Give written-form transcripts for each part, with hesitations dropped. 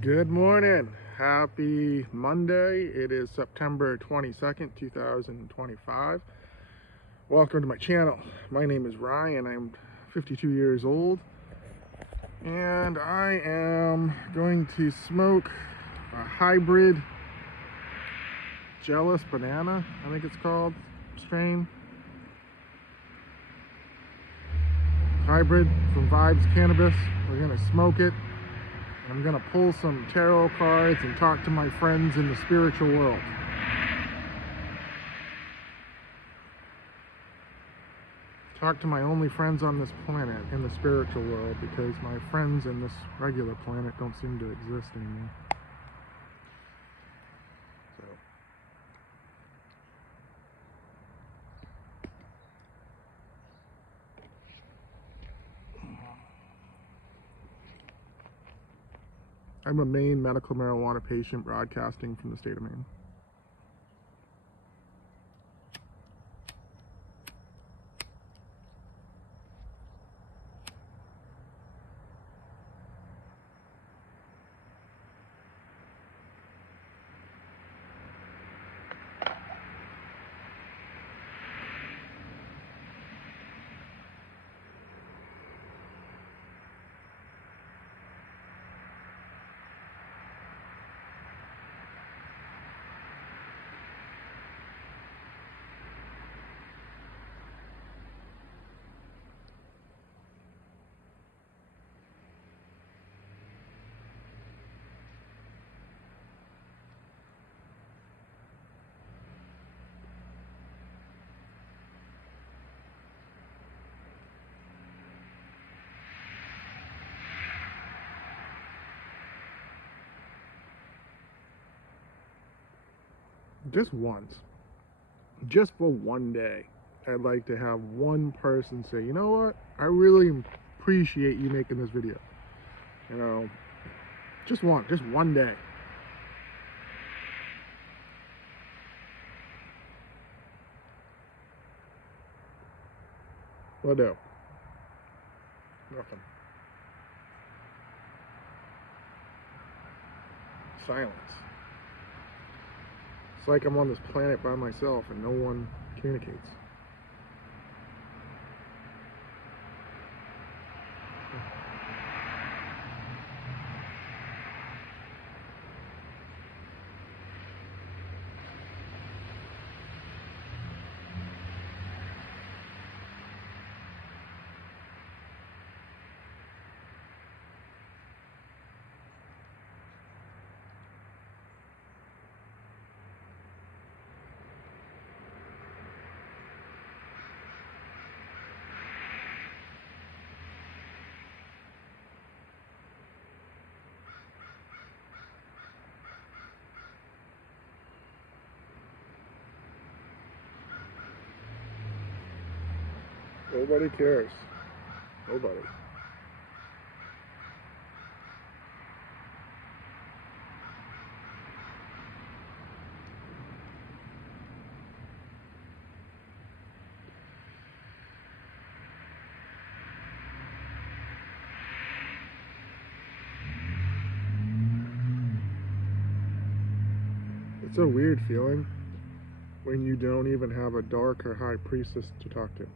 Good morning. Happy Monday. It is September 22nd, 2025. Welcome to my channel. My name is Ryan. I'm 52 years old. And I am going to smoke a hybrid Jealous Banana, I think it's called, strain. Hybrid from Vibes Cannabis. We're going to smoke it. I'm going to pull some tarot cards and talk to my friends in the spiritual world. Talk to my only friends on this planet in the spiritual world, because my friends in this regular planet don't seem to exist anymore. So. I'm a Maine medical marijuana patient broadcasting from the state of Maine. Just once, just for one day, I'd like to have one person say, you know what, I really appreciate you making this video. You know, just one day. What do? Nothing. Silence. It's like I'm on this planet by myself and no one communicates. Nobody cares. Nobody. It's a weird feeling when you don't even have a dark or high priestess to talk to.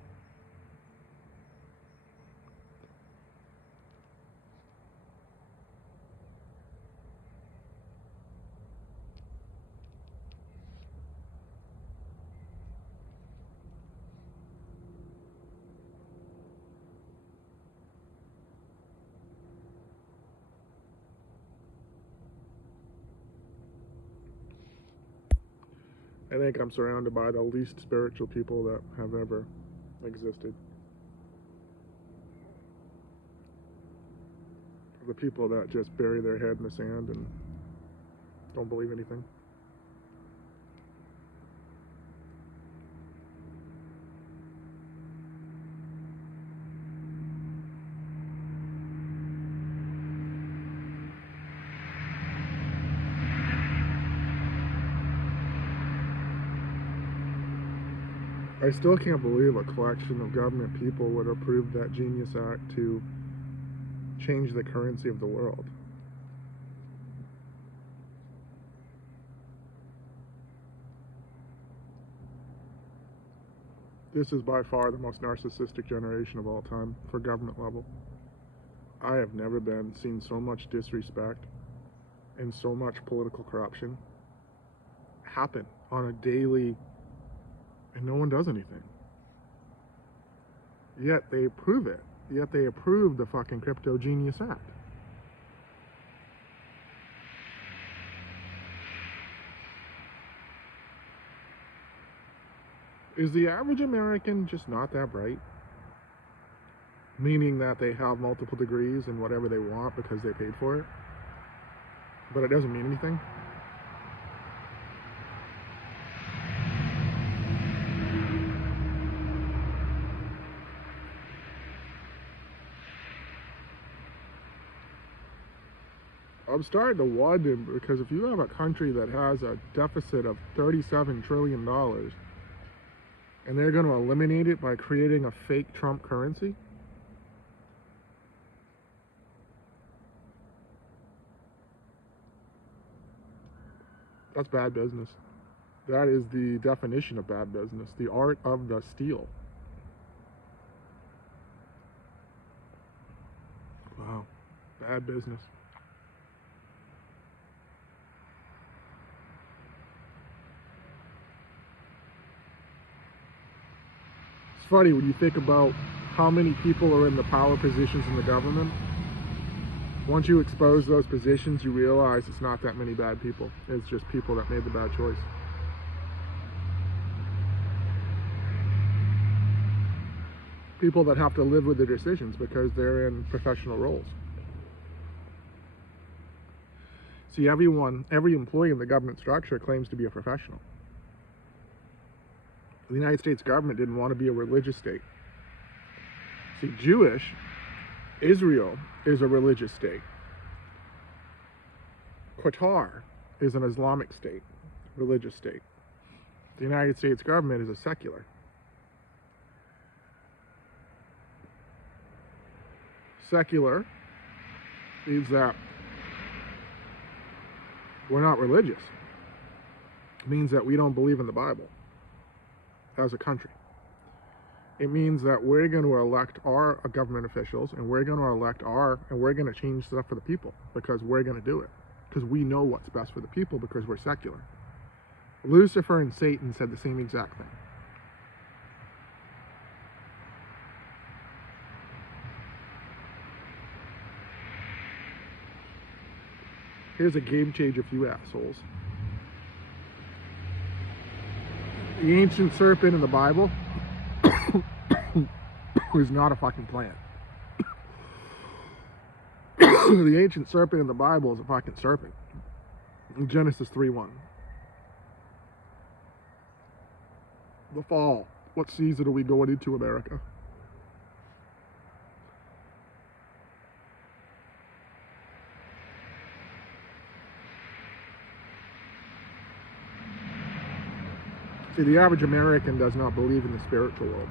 I think I'm surrounded by the least spiritual people that have ever existed. The people that just bury their head in the sand and don't believe anything. I still can't believe a collection of government people would approve that Genius Act to change the currency of the world. This is by far the most narcissistic generation of all time for government level. I have never seen so much disrespect and so much political corruption happen on a daily, and no one does anything. Yet they approve it. Yet they approve the fucking Crypto Genius Act. Is the average American just not that bright? Meaning that they have multiple degrees and whatever they want because they paid for it, but it doesn't mean anything? I'm starting to wonder, because if you have a country that has a deficit of $37 trillion and they're going to eliminate it by creating a fake Trump currency, that's bad business. That is the definition of bad business, the art of the steal. Wow, bad business. It's funny when you think about how many people are in the power positions in the government. Once you expose those positions, you realize it's not that many bad people. It's just people that made the bad choice. People that have to live with their decisions because they're in professional roles. See, every employee in the government structure claims to be a professional. The United States government didn't want to be a religious state. See, Israel is a religious state. Qatar is an Islamic state, religious state. The United States government is a secular. Secular means that we're not religious. It means that we don't believe in the Bible as a country. It means that we're going to elect our government officials, and we're going to change stuff for the people because we're going to do it. Because we know what's best for the people because we're secular. Lucifer and Satan said the same exact thing. Here's a game changer for you assholes. The ancient serpent in the Bible is not a fucking plant. The ancient serpent in the Bible is a fucking serpent. In Genesis 3:1. The fall. What season are we going into, America? See, the average American does not believe in the spiritual world.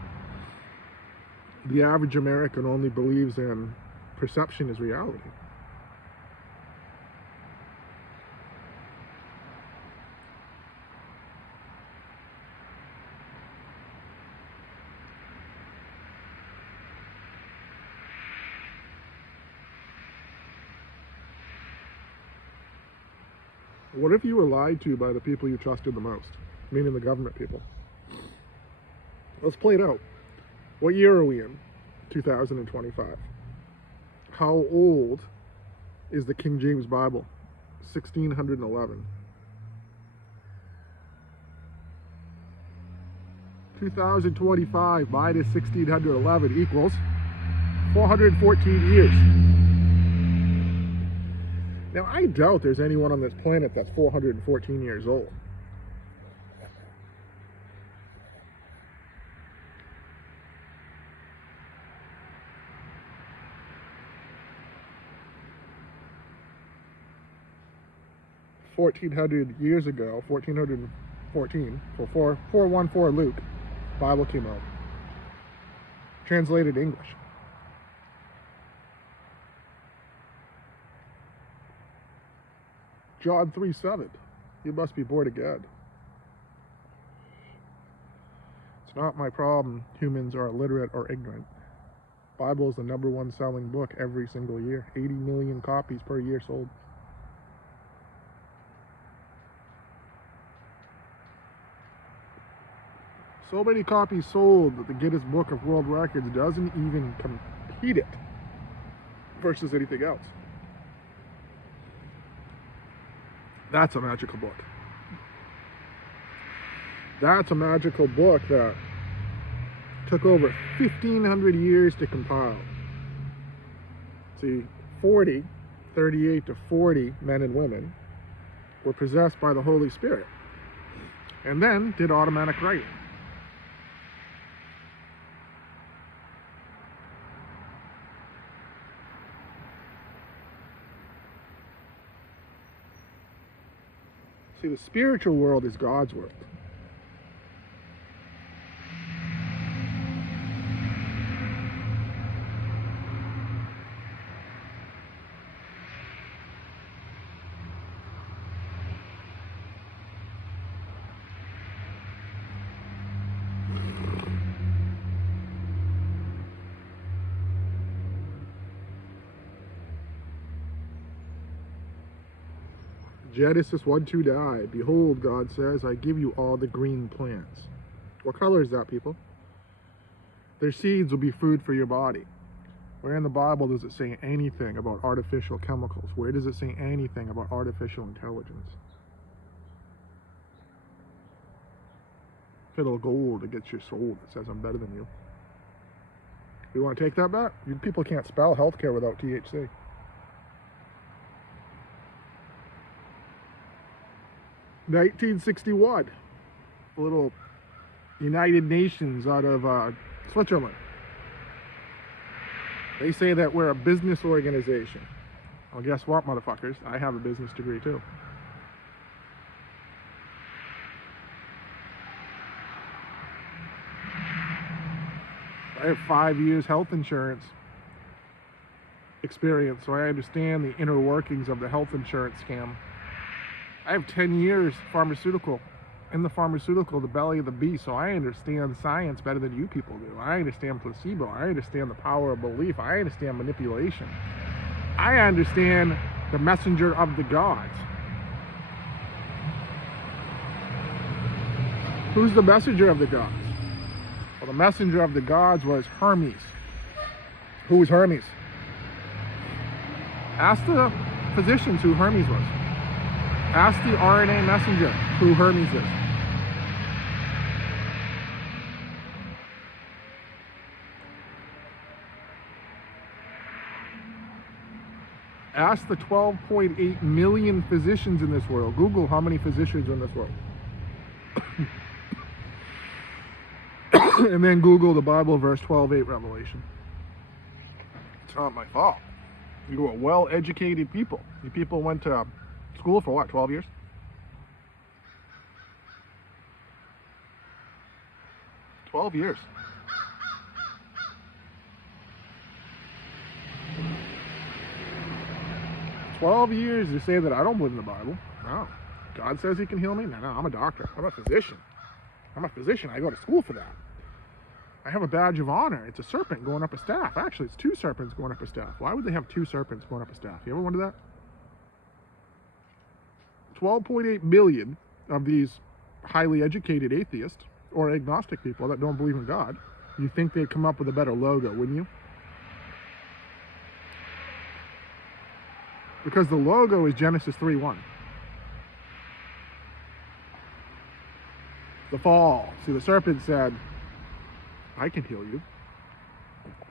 The average American only believes in perception as reality. What if you were lied to by the people you trusted the most? Meaning the government people. Let's play it out. What year are we in? 2025. How old is the King James Bible? 1611. 2025 minus 1611 equals 414 years. Now, I doubt there's anyone on this planet that's 414 years old. Years ago, 1414, for 414 Luke, Bible came out. Translated English. John 3:7. You must be born again. It's not my problem humans are illiterate or ignorant. Bible is the #1 selling book every single year. 80 million copies per year sold. So many copies sold that the Guinness Book of World Records doesn't even compete it versus anything else. That's a magical book. That's a magical book that took over 1,500 years to compile. See, 38 to 40 men and women were possessed by the Holy Spirit and then did automatic writing. See, the spiritual world is God's world. Genesis 1:2 Behold, God says, I give you all the green plants. What color is that, people? Their seeds will be food for your body. Where in the Bible does it say anything about artificial chemicals? Where does it say anything about artificial intelligence? Little gold against your soul that says I'm better than you. You want to take that back? You people can't spell healthcare without THC. (1961), a little United Nations out of Switzerland. They say that we're a business organization. Well, guess what, motherfuckers? I have a business degree too. I have 5 years health insurance experience, so I understand the inner workings of the health insurance scam. I have 10 years in the pharmaceutical, the belly of the beast, so I understand science better than you people do. I understand placebo. I understand the power of belief. I understand manipulation. I understand the messenger of the gods. Who's the messenger of the gods? Well, the messenger of the gods was Hermes. Who was Hermes? Ask the physicians who Hermes was. Ask the RNA messenger who Hermes is. Ask the 12.8 million physicians in this world. Google how many physicians are in this world. And then Google the Bible verse 12:8 Revelation. It's not my fault. You are well-educated people. You people went to school for what, 12 years? Years. 12 years to say that I don't believe in the Bible. No. God says he can heal me? No, I'm a doctor. I'm a physician. I go to school for that. I have a badge of honor. It's a serpent going up a staff. Actually, it's 2 serpents going up a staff. Why would they have 2 serpents going up a staff? You ever wonder that? 12.8 million of these highly educated atheists or agnostic people that don't believe in God, you think they'd come up with a better logo, wouldn't you? Because the logo is Genesis 3:1. The fall. See, the serpent said, I can heal you.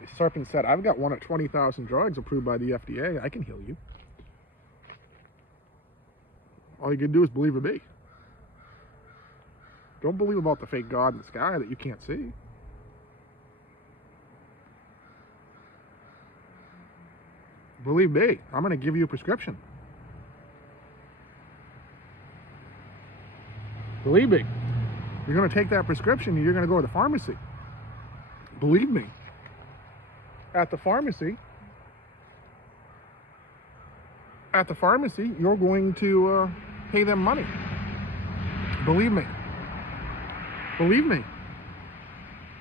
The serpent said, I've got one of 20,000 drugs approved by the FDA. I can heal you. All you can do is believe in me. Don't believe about the fake God in the sky that you can't see. Believe me, I'm going to give you a prescription. Believe me, you're going to take that prescription and you're going to go to the pharmacy. Believe me, at the pharmacy, you're going to pay them money. Believe me.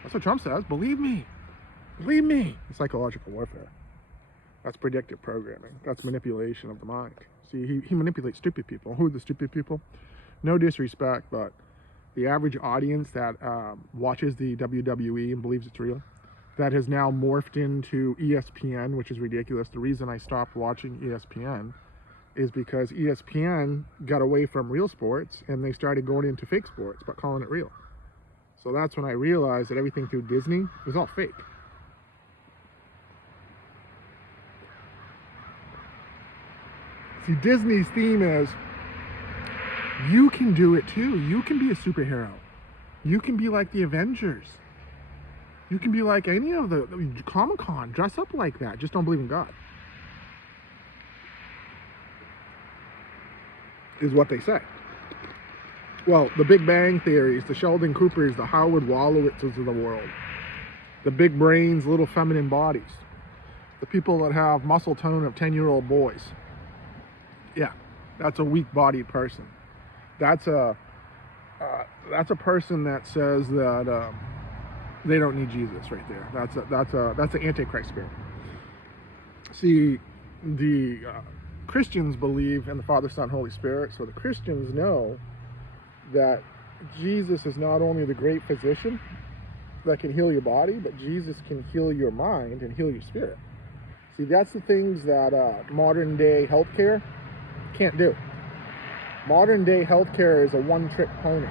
That's what Trump says. Believe me. Believe me. It's psychological warfare. That's predictive programming. That's manipulation of the mind. See, he manipulates stupid people. Who are the stupid people? No disrespect, but the average audience that watches the WWE and believes it's real, that has now morphed into ESPN, which is ridiculous. The reason I stopped watching ESPN is because ESPN got away from real sports and they started going into fake sports, but calling it real. So that's when I realized that everything through Disney was all fake. See, Disney's theme is, you can do it too. You can be a superhero. You can be like the Avengers. You can be like any of the Comic-Con. Dress up like that. Just don't believe in God. Is what they say. Well, the Big Bang Theories, the Sheldon Coopers, the Howard Wolowitzes of the world, the big brains, little feminine bodies, the people that have muscle tone of 10-year-old boys. Yeah, that's a weak-bodied person. That's a person that says that they don't need Jesus right there. That's an Antichrist spirit. See, the Christians believe in the Father, Son, Holy Spirit, so the Christians know that Jesus is not only the great physician that can heal your body, but Jesus can heal your mind and heal your spirit. See, that's the things that modern day healthcare can't do. Modern day healthcare is a one-trick pony.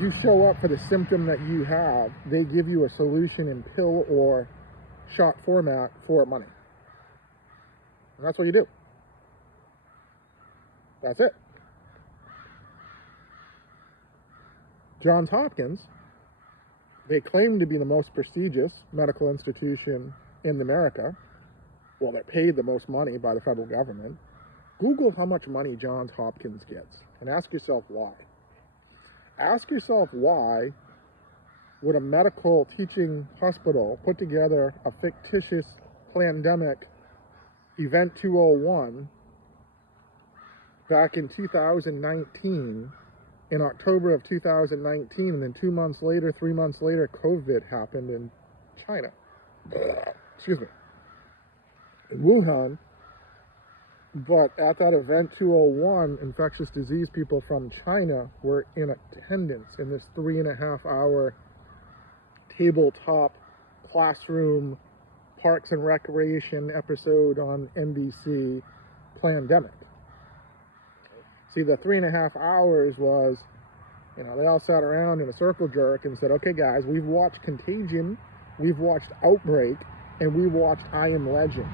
You show up for the symptom that you have, they give you a solution in pill or shot format for money. And that's what you do. That's it. Johns Hopkins, they claim to be the most prestigious medical institution in America. Well, they're paid the most money by the federal government. Google how much money Johns Hopkins gets and ask yourself why. Ask yourself why would a medical teaching hospital put together a fictitious pandemic Event 201 back in 2019, in October of 2019, and then 2 months later, 3 months later, COVID happened in China. Excuse me. In Wuhan. But at that Event 201, infectious disease people from China were in attendance in this 3.5-hour tabletop classroom Parks and Recreation episode on NBC, Plandemic. See, the 3.5 hours was, they all sat around in a circle jerk and said, okay guys, we've watched Contagion, we've watched Outbreak, and we watched I Am Legend.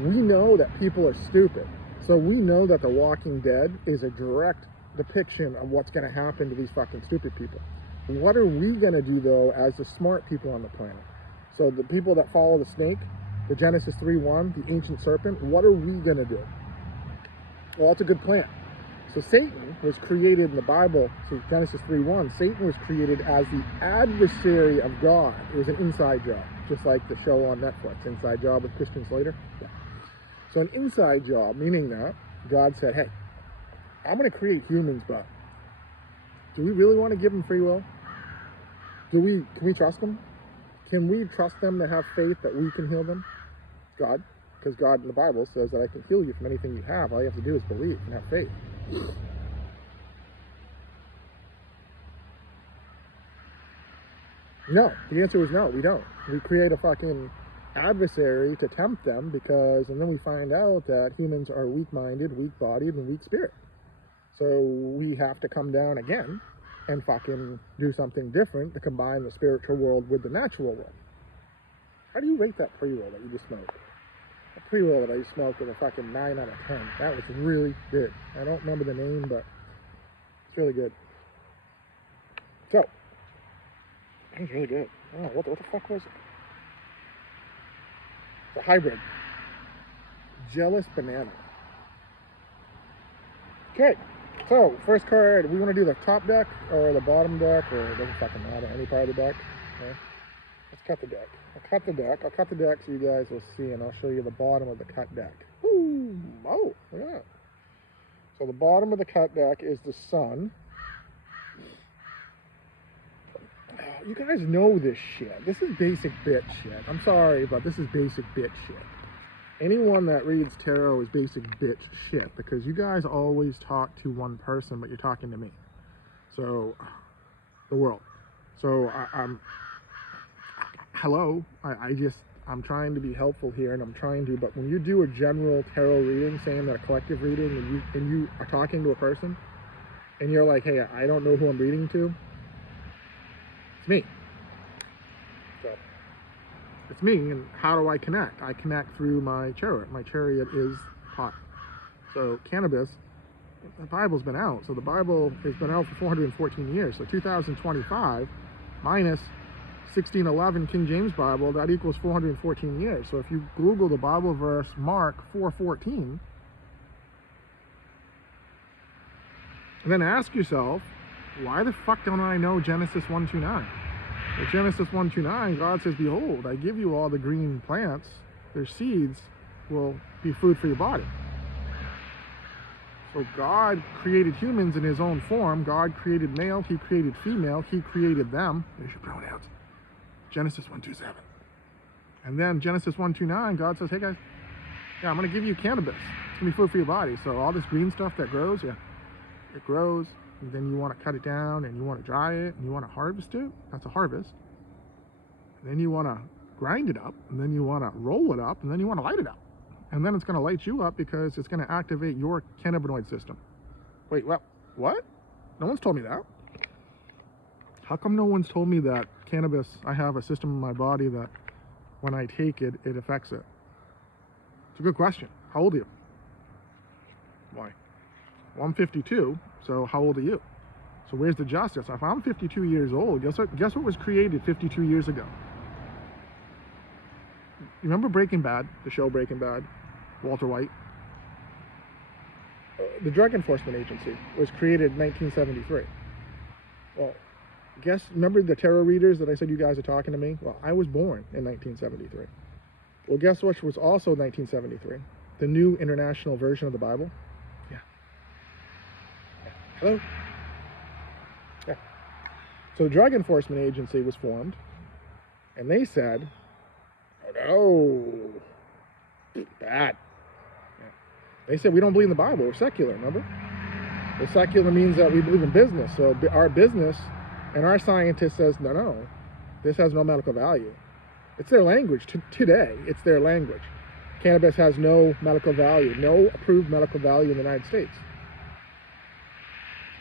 We know that people are stupid. So we know that The Walking Dead is a direct depiction of what's going to happen to these fucking stupid people. What are we going to do, though, as the smart people on the planet? So the people that follow the snake, the Genesis 3:1, the ancient serpent, what are we going to do? Well, that's a good plan. So Satan was created in the Bible, so Genesis 3:1, Satan was created as the adversary of God. It was an inside job, just like the show on Netflix, Inside Job with Christian Slater. Yeah. So an inside job, meaning that God said, hey, I'm going to create humans, but do we really want to give them free will? Can we trust them? Can we trust them to have faith that we can heal them? God, because God in the Bible says that I can heal you from anything you have. All you have to do is believe and have faith. No, the answer is no, we don't. We create a fucking adversary to tempt them and then we find out that humans are weak-minded, weak-bodied, and weak-spirit. So we have to come down again and fucking do something different to combine the spiritual world with the natural world. How do you rate that pre-roll that you just smoked? A pre-roll that I just smoked with a fucking 9 out of 10. That was really good. I don't remember the name, but it's really good. So, that was really good. Oh, what the fuck was it? It's a hybrid. Jealous Banana. Okay, so first card, we want to do the top deck or the bottom deck, or it doesn't fucking matter, any part of the deck. Okay. Let's cut the deck. I'll cut the deck so you guys will see, and I'll show you the bottom of the cut deck. Ooh, oh, look at that. So the bottom of the cut deck is the sun. You guys know this shit. This is basic bitch shit. I'm sorry, but this is basic bitch shit. Anyone that reads tarot is basic bitch shit, because you guys always talk to one person, but you're talking to me. So, the world. So, hello, I'm trying to be helpful here, and I'm trying to, but when you do a general tarot reading, saying that a collective reading, and you are talking to a person, and you're like, hey, I don't know who I'm reading to, it's me. So, it's me, and how do I connect? I connect through my chariot. My chariot is pot. So cannabis, the Bible's been out. So the Bible has been out for 414 years. So 2025 minus 1611 King James Bible, that equals 414 years. So if you Google the Bible verse Mark 4:14, and then ask yourself, why the fuck don't I know Genesis 1:29? In Genesis 1:29, God says, behold, I give you all the green plants. Their seeds will be food for your body. So God created humans in his own form. God created male. He created female. He created them. There's your pronouns. Genesis 1:27. And then Genesis 1:29, God says, hey guys, yeah, I'm going to give you cannabis. It's going to be food for your body. So all this green stuff that grows, yeah, it grows. And then you want to cut it down, and you want to dry it, and you want to harvest it. That's a harvest. And then you want to grind it up, and then you want to roll it up, and then you want to light it up. And then it's going to light you up because it's going to activate your cannabinoid system. Wait, what? No one's told me that. How come no one's told me that cannabis, I have a system in my body that when I take it, it affects it? It's a good question. How old are you? Why? Well, I'm 52, so how old are you? So where's the justice? If I'm 52 years old, guess what was created 52 years ago? You remember Breaking Bad, the show Breaking Bad? Walter White? The Drug Enforcement Agency was created in 1973. Well, remember the tarot readers that I said you guys are talking to me? Well, I was born in 1973. Well, guess what was also 1973? The New International Version of the Bible? Hello? Yeah. So the Drug Enforcement Agency was formed, and they said, oh no, bad. Yeah. They said, we don't believe in the Bible, we're secular, remember? Well, secular means that we believe in business, so our business and our scientist says, no, this has no medical value. It's their language. Today, it's their language. Cannabis has no medical value, no approved medical value in the United States.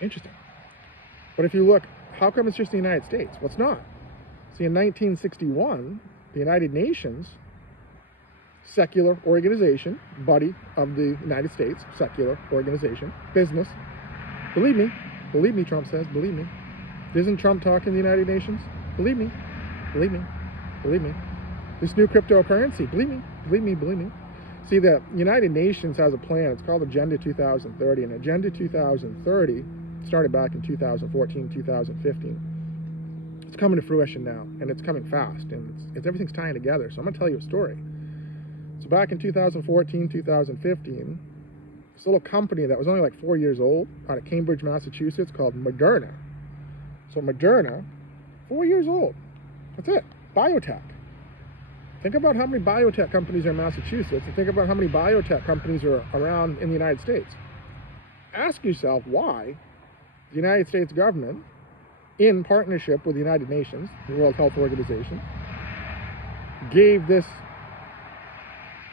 Interesting. But if you look, how come it's just the United States? Well, it's not. See, in 1961, the United Nations, secular organization, buddy of the United States, secular organization, business. Believe me, Trump says, believe me. Isn't Trump talking to the United Nations? Believe me. This new cryptocurrency, believe me. See, the United Nations has a plan. It's called Agenda 2030, and Agenda 2030 started back in 2014, 2015. It's coming to fruition now, and it's coming fast, and everything's tying together. So I'm going to tell you a story. So back in 2014, 2015, this little company that was only like 4 years old out of Cambridge, Massachusetts, called Moderna. So Moderna, 4 years old. That's it. Biotech. Think about how many biotech companies are in Massachusetts, and think about how many biotech companies are around in the United States. Ask yourself why the United States government, in partnership with the United Nations, the World Health Organization, gave this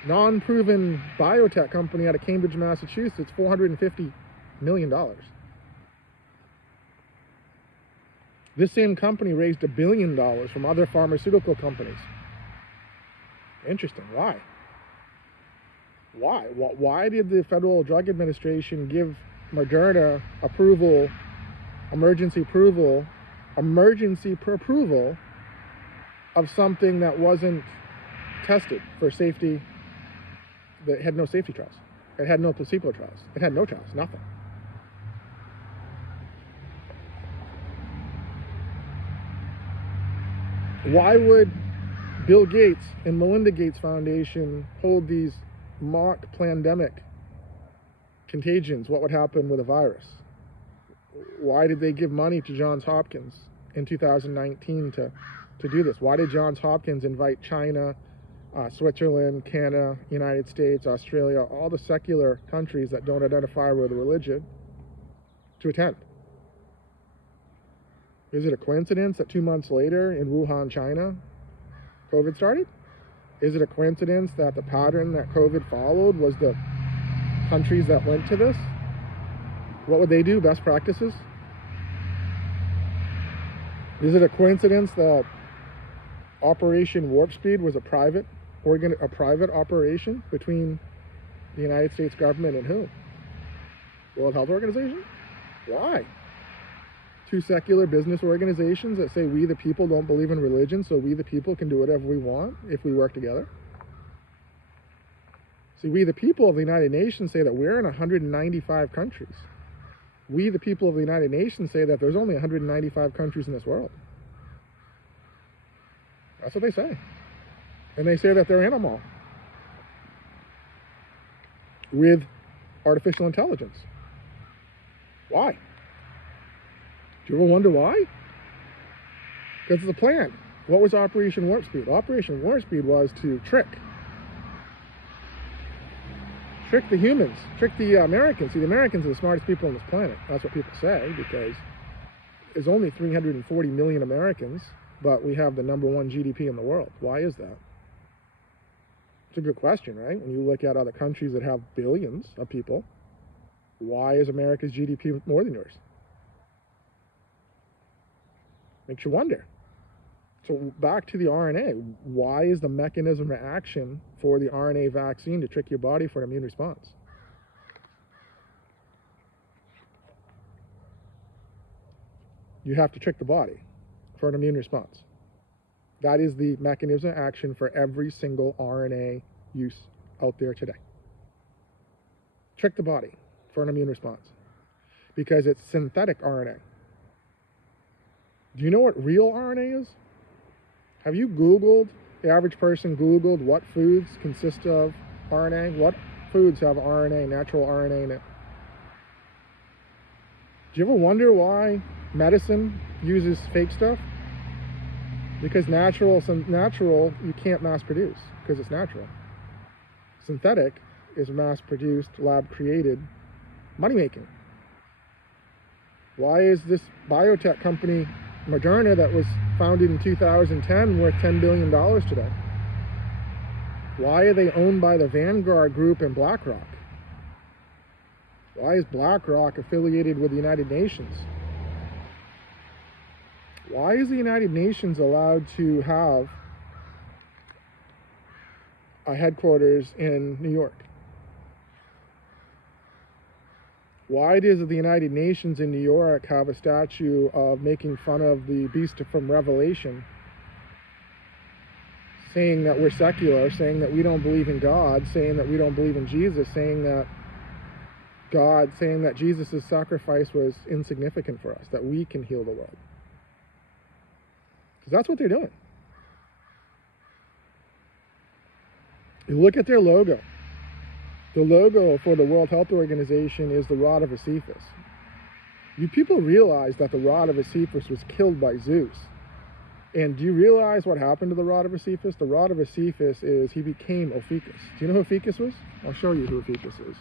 non-proven biotech company out of Cambridge, Massachusetts, $450 million. This same company raised $1 billion from other pharmaceutical companies. Interesting. Why? Why did the Federal Drug Administration give Moderna approval, emergency approval of something that wasn't tested for safety, that had no safety trials? It had no placebo trials. It had no trials, nothing. Why would Bill Gates and Melinda Gates Foundation hold these mock pandemic contagions? What would happen with a virus? Why did they give money to Johns Hopkins in 2019 to do this? Why did Johns Hopkins invite China, Switzerland, Canada, United States, Australia, all the secular countries that don't identify with religion to attend? Is it a coincidence that 2 months later in Wuhan, China, COVID started? Is it a coincidence that the pattern that COVID followed was the countries that went to this? What would they do? Best practices? Is it a coincidence that Operation Warp Speed was a private operation between the United States government and who? World Health Organization? Why? Two secular business organizations that say we the people don't believe in religion, so we the people can do whatever we want if we work together. See, we the people of the United Nations say that we're in 195 countries. We the people of the United Nations say that there's only 195 countries in this world. That's what they say. And they say that they're in them all with artificial intelligence. Why? Do you ever wonder why? Because it's a plan. What was Operation Warp Speed? Operation Warp Speed was to trick the humans, trick the Americans. See, the Americans are the smartest people on this planet. That's what people say, because there's only 340 million Americans, but we have the #1 GDP in the world. Why is that? It's a good question, right? When you look at other countries that have billions of people, why is America's GDP more than yours? Makes you wonder. So back to the RNA. Why is the mechanism of action for the RNA vaccine to trick your body for an immune response? You have to trick the body for an immune response. That is the mechanism of action for every single RNA use out there today. Trick the body for an immune response because it's synthetic RNA. Do you know what real RNA is? Have you Googled, the average person Googled what foods consist of RNA? What foods have RNA, natural RNA in it? Do you ever wonder why medicine uses fake stuff? Because natural you can't mass produce because it's natural. Synthetic is mass produced, lab created, money making. Why is this biotech company Moderna that was founded in 2010 worth $10 billion today? Why are they owned by the Vanguard Group and BlackRock? Why is BlackRock affiliated with the United Nations? Why is the United Nations allowed to have a headquarters in New York? Why does the United Nations in New York have a statue of making fun of the beast from Revelation, saying that we're secular, saying that we don't believe in God, saying that we don't believe in Jesus, saying that Jesus' sacrifice was insignificant for us, that we can heal the world? Because that's what they're doing. You look at their logo. The logo for the World Health Organization is the Rod of Sisyphus. You people realize that the Rod of Sisyphus was killed by Zeus. And do you realize what happened to the Rod of Sisyphus? The Rod of Sisyphus is he became Ophiuchus. Do you know who Ophiuchus was? I'll show you who Ophiuchus is.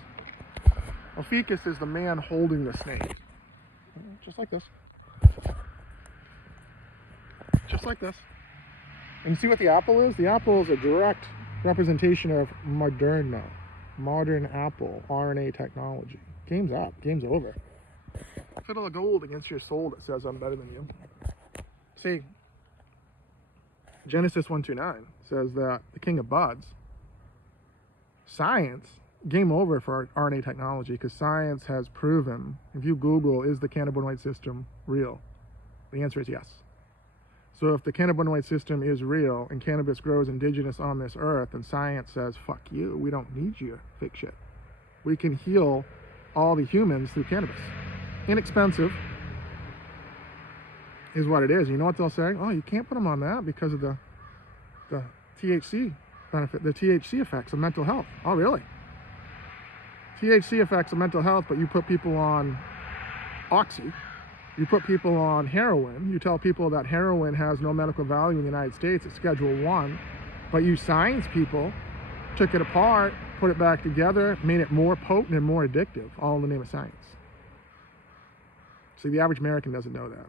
Ophiuchus is the man holding the snake. Just like this. Just like this. And see what the apple is? The apple is a direct representation of Moderna. Modern Apple RNA technology. Game's up. Game's over. Fiddle of gold against your soul that says I'm better than you. See, Genesis 1:29 says that the king of buds, science, game over for RNA technology because science has proven, if you Google, is the cannabinoid system real? The answer is yes. So if the cannabinoid system is real and cannabis grows indigenous on this earth, and science says, fuck you, we don't need your fake shit. We can heal all the humans through cannabis. Inexpensive is what it is. You know what they'll say? Oh, you can't put them on that because of the THC benefit, the THC effects of mental health. Oh, really? THC effects of mental health, but you put people on Oxy, You put people on heroin, you tell people that heroin has no medical value in the United States, it's Schedule 1, but you science people took it apart, put it back together, made it more potent and more addictive, all in the name of science. See, the average American doesn't know that.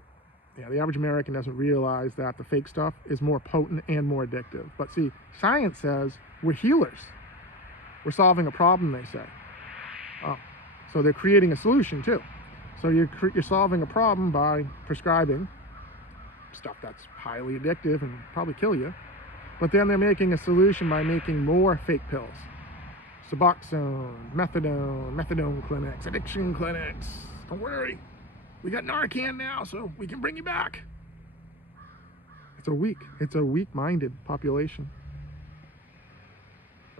Yeah, the average American doesn't realize that the fake stuff is more potent and more addictive. But see, science says we're healers. We're solving a problem, they say. Oh, so they're creating a solution too. So you're solving a problem by prescribing stuff that's highly addictive and probably kill you. But then they're making a solution by making more fake pills. Suboxone, methadone clinics, addiction clinics. Don't worry. We got Narcan now, so we can bring you back. It's a weak-minded population.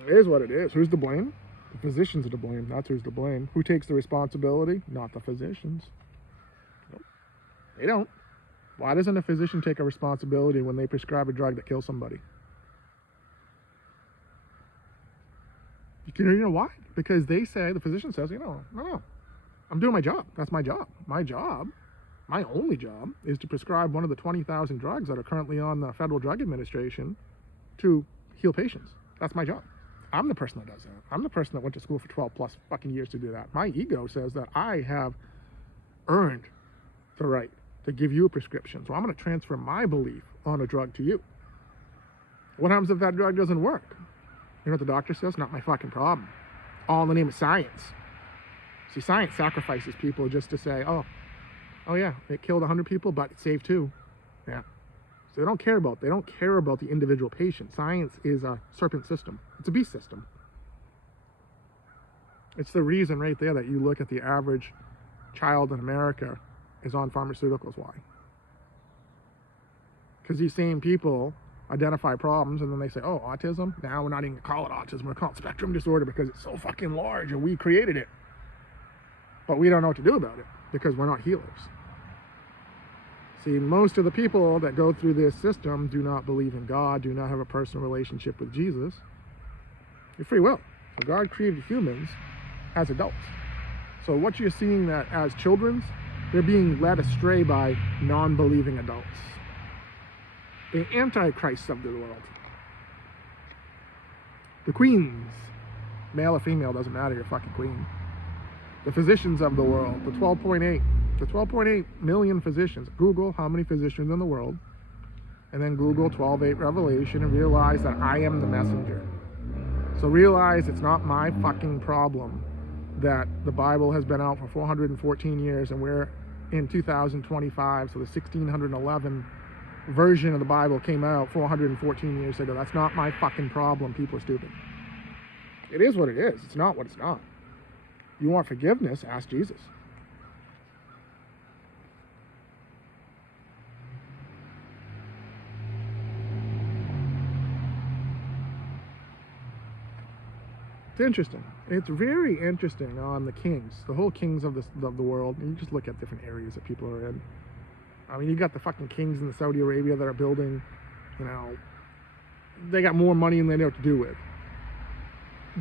It is what it is. Who's to blame? The physicians are to blame. That's who's to blame. Who takes the responsibility? Not the physicians. Nope. They don't. Why doesn't a physician take a responsibility when they prescribe a drug that kills somebody? You know why? Because they say, the physician says, no, I'm doing my job. That's my job. My job, my only job, is to prescribe one of the 20,000 drugs that are currently on the Federal Drug Administration to heal patients. That's my job. I'm the person that does that. I'm the person that went to school for 12 plus fucking years to do that. My ego says that I have earned the right to give you a prescription. So I'm going to transfer my belief on a drug to you. What happens if that drug doesn't work? You know what the doctor says? Not my fucking problem. All in the name of science. See, science sacrifices people just to say, oh yeah, it killed 100 people, but it saved 2. Yeah. So they don't care about the individual patient. Science is a serpent system. It's a beast system. It's the reason right there that you look at the average child in America is on pharmaceuticals. Why? Because these same people identify problems and then they say, oh, autism? Now we're not even gonna call it autism, we're calling it spectrum disorder because it's so fucking large and we created it. But we don't know what to do about it because we're not healers. See, most of the people that go through this system do not believe in God, do not have a personal relationship with Jesus. You're free will. So God created humans as adults. So what you're seeing that as children, they're being led astray by non-believing adults. The antichrists of the world. The queens. Male or female, doesn't matter, you're a fucking queen. The physicians of the world, the 12.8 million physicians. Google how many physicians in the world, and then Google 12.8 Revelation and realize that I am the messenger. So realize it's not my fucking problem that the Bible has been out for 414 years and we're in 2025, so the 1611 version of the Bible came out 414 years ago. That's not my fucking problem. People are stupid. It is what it is. It's not what it's not. You want forgiveness? Ask Jesus. It's interesting. It's very interesting on the kings, the whole kings of the world. And you just look at different areas that people are in. I mean, you got the fucking kings in Saudi Arabia that are building, they got more money than they know what to do with.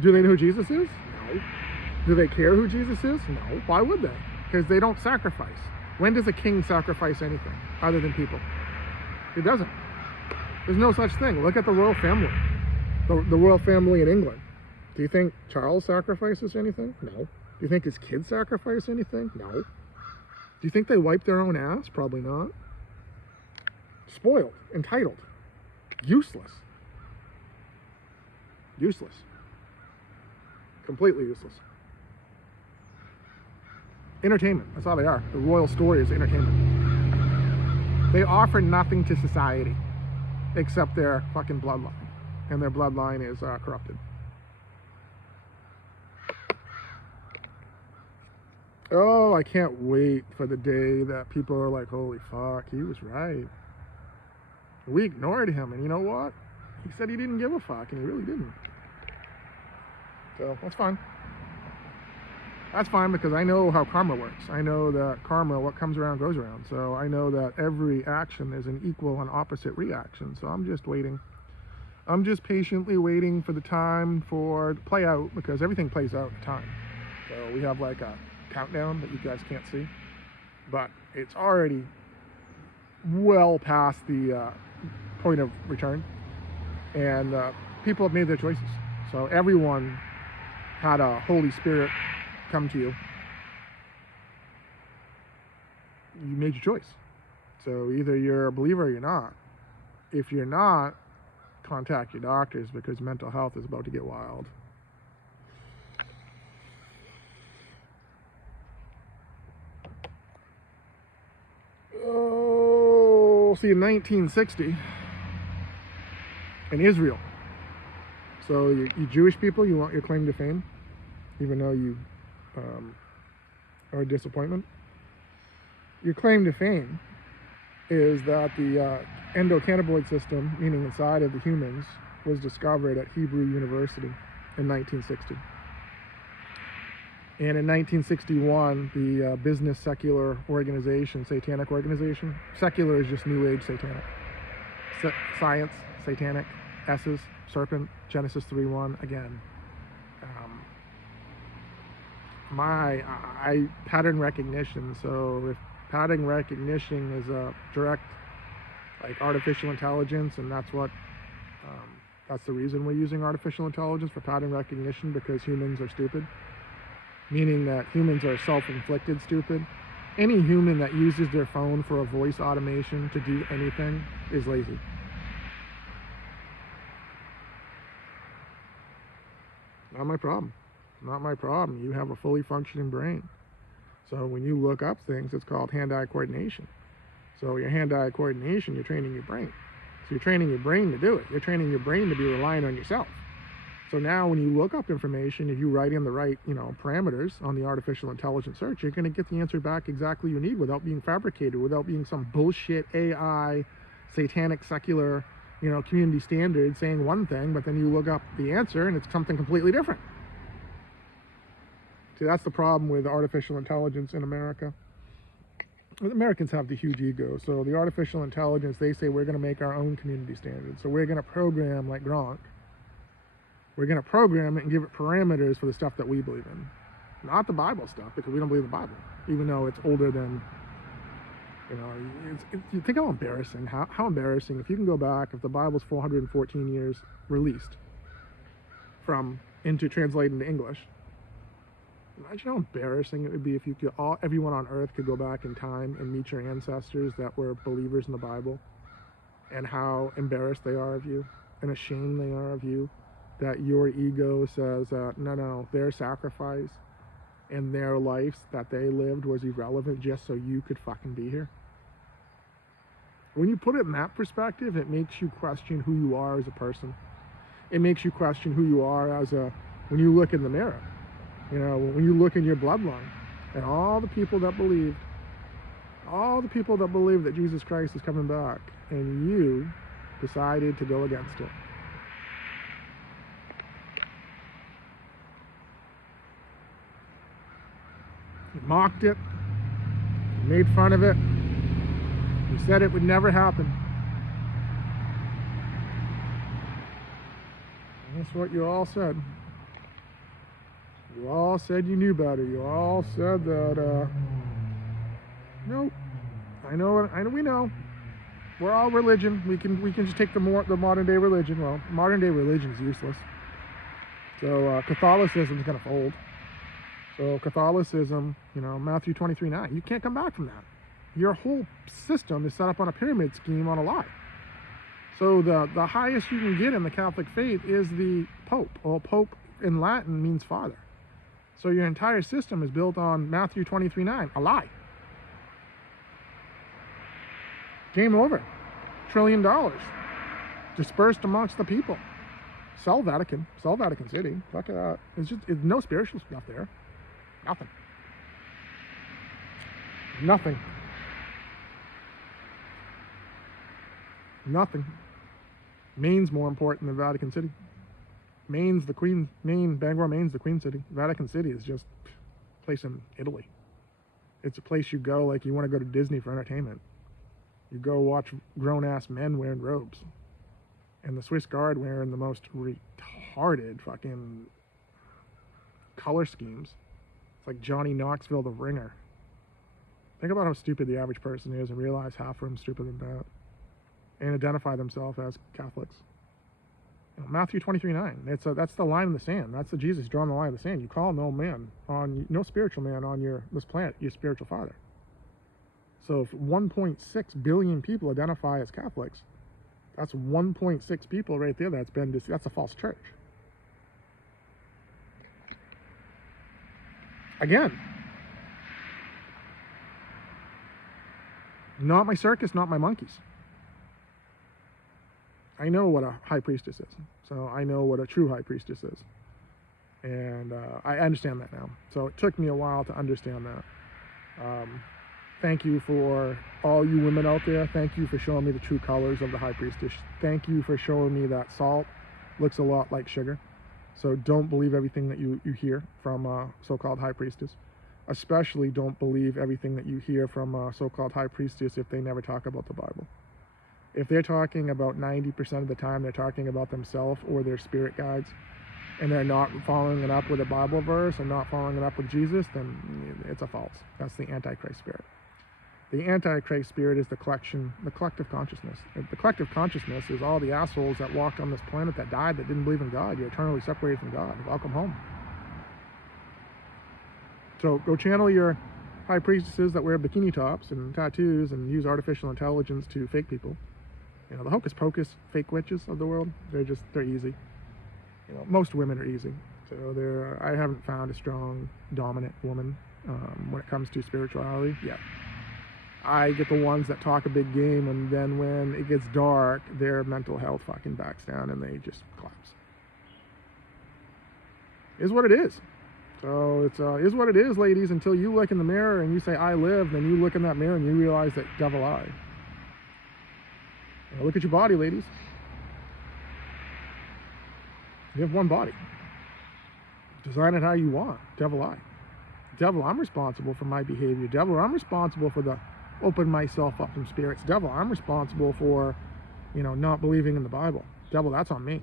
Do they know who Jesus is? No. Do they care who Jesus is? No. Why would they? Because they don't sacrifice. When does a king sacrifice anything other than people? He doesn't. There's no such thing. Look at the royal family. The royal family in England. Do you think Charles sacrifices anything? No. Do you think his kids sacrifice anything? No. Do you think they wipe their own ass? Probably not. Spoiled. Entitled. Useless. Useless. Completely useless. Entertainment. That's all they are. The royal story is entertainment. They offer nothing to society except their fucking bloodline. And their bloodline is corrupted. Oh, I can't wait for the day that people are like, holy fuck, he was right. We ignored him, and you know what? He said he didn't give a fuck, and he really didn't. So, that's fine. That's fine because I know how karma works. I know that karma, what comes around goes around. So I know that every action is an equal and opposite reaction. So I'm just waiting. I'm just patiently waiting for the time for it to play out because everything plays out in time. So we have like a countdown that you guys can't see. but it's already well past the point of return, and people have made their choices. So everyone had a Holy Spirit come to you. You made your choice. So either you're a believer or you're not. If you're not, contact your doctors, because mental health is about to get wild. Oh, see, in 1960, in Israel. So you Jewish people, you want your claim to fame, even though you are a disappointment. Your claim to fame is that the endocannabinoid system, meaning inside of the humans, was discovered at Hebrew University in 1960. And in 1961, the business secular organization, satanic organization, secular is just New Age satanic. Science, satanic, S's, serpent, Genesis 3:1, again. Pattern recognition. So if pattern recognition is a direct, like artificial intelligence, and that's the reason we're using artificial intelligence, for pattern recognition, because humans are stupid. Meaning that humans are self-inflicted stupid. Any human that uses their phone for a voice automation to do anything is lazy. Not my problem. Not my problem. You have a fully functioning brain. So when you look up things, it's called hand-eye coordination. So your hand-eye coordination, you're training your brain. So you're training your brain to do it. You're training your brain to be reliant on yourself. So now when you look up information, if you write in the right, parameters on the artificial intelligence search, you're going to get the answer back exactly you need, without being fabricated, without being some bullshit AI, satanic, secular, community standard saying one thing, but then you look up the answer and it's something completely different. See, that's the problem with artificial intelligence in America. The Americans have the huge ego. So the artificial intelligence, they say we're going to make our own community standards. So we're going to program like Gronk. We're going to program it and give it parameters for the stuff that we believe in. Not the Bible stuff, because we don't believe the Bible, even though it's older than, you think how embarrassing, how embarrassing, if you can go back, if the Bible's 414 years released into translated into English, imagine how embarrassing it would be if everyone on earth could go back in time and meet your ancestors that were believers in the Bible, and how embarrassed they are of you, and ashamed they are of you, that your ego says, no, their sacrifice and their lives that they lived was irrelevant just so you could fucking be here. When you put it in that perspective, it makes you question who you are as a person. It makes you question who you are when you look in the mirror. When you look in your bloodline, and all the people that believe that Jesus Christ is coming back, and you decided to go against it. You mocked it, you made fun of it, you said it would never happen. And that's what you all said. You all said you knew better. You all said that, nope. I know, we know. We're all religion. We can just take the modern day religion. Well, modern day religion is useless. So Catholicism is going to fold. So Catholicism, Matthew 23:9, you can't come back from that. Your whole system is set up on a pyramid scheme, on a lie. So the highest you can get in the Catholic faith is the Pope. Well, Pope in Latin means father. So your entire system is built on Matthew 23:9, a lie. Game over. $1 trillion dispersed amongst the people. Sell Vatican City. Fuck that. It's no spiritual stuff there. Nothing. Maine's more important than Vatican City. Bangor, Maine's the Queen City. Vatican City is just a place in Italy. It's a place you go like you want to go to Disney for entertainment. You go watch grown-ass men wearing robes, and the Swiss Guard wearing the most retarded fucking color schemes. It's like Johnny Knoxville the Ringer. Think about how stupid the average person is and realize half of them stupider than that, and identify themselves as Catholics. Matthew 23:9. That's the line in the sand. That's the Jesus drawing the line in the sand. You call no spiritual man on this planet your spiritual father. So if 1.6 billion people identify as Catholics, that's 1.6 people right there that's a false church. Again, not my circus, not my monkeys. I know what a high priestess is, so I know what a true high priestess is, and I understand that now. So it took me a while to understand that. Thank you for all you women out there. Thank you for showing me the true colors of the high priestess. Thank you for showing me that salt looks a lot like sugar. So don't believe everything that you hear from a so-called high priestess. Especially don't believe everything that you hear from a so-called high priestess if they never talk about the Bible. If they're talking about 90% of the time, they're talking about themselves or their spirit guides, and they're not following it up with a Bible verse and not following it up with Jesus, then it's a false. That's the Antichrist spirit. The Antichrist spirit is the collective consciousness. The collective consciousness is all the assholes that walked on this planet that died, that didn't believe in God. You're eternally separated from God. Welcome home. So go channel your high priestesses that wear bikini tops and tattoos and use artificial intelligence to fake people. The hocus pocus fake witches of the world, they're easy. Most women are easy. So I haven't found a strong, dominant woman when it comes to spirituality yet. I get the ones that talk a big game, and then when it gets dark, their mental health fucking backs down and they just collapse. Is what it is. So it's is what it is, ladies, until you look in the mirror and you say, I live, then you look in that mirror and you realize that devil I. Look at your body, ladies. You have one body. Design it how you want. Devil I. Devil, I'm responsible for my behavior. Devil, I'm responsible for the open myself up from spirits. Devil, I'm responsible for, not believing in the Bible. Devil, that's on me.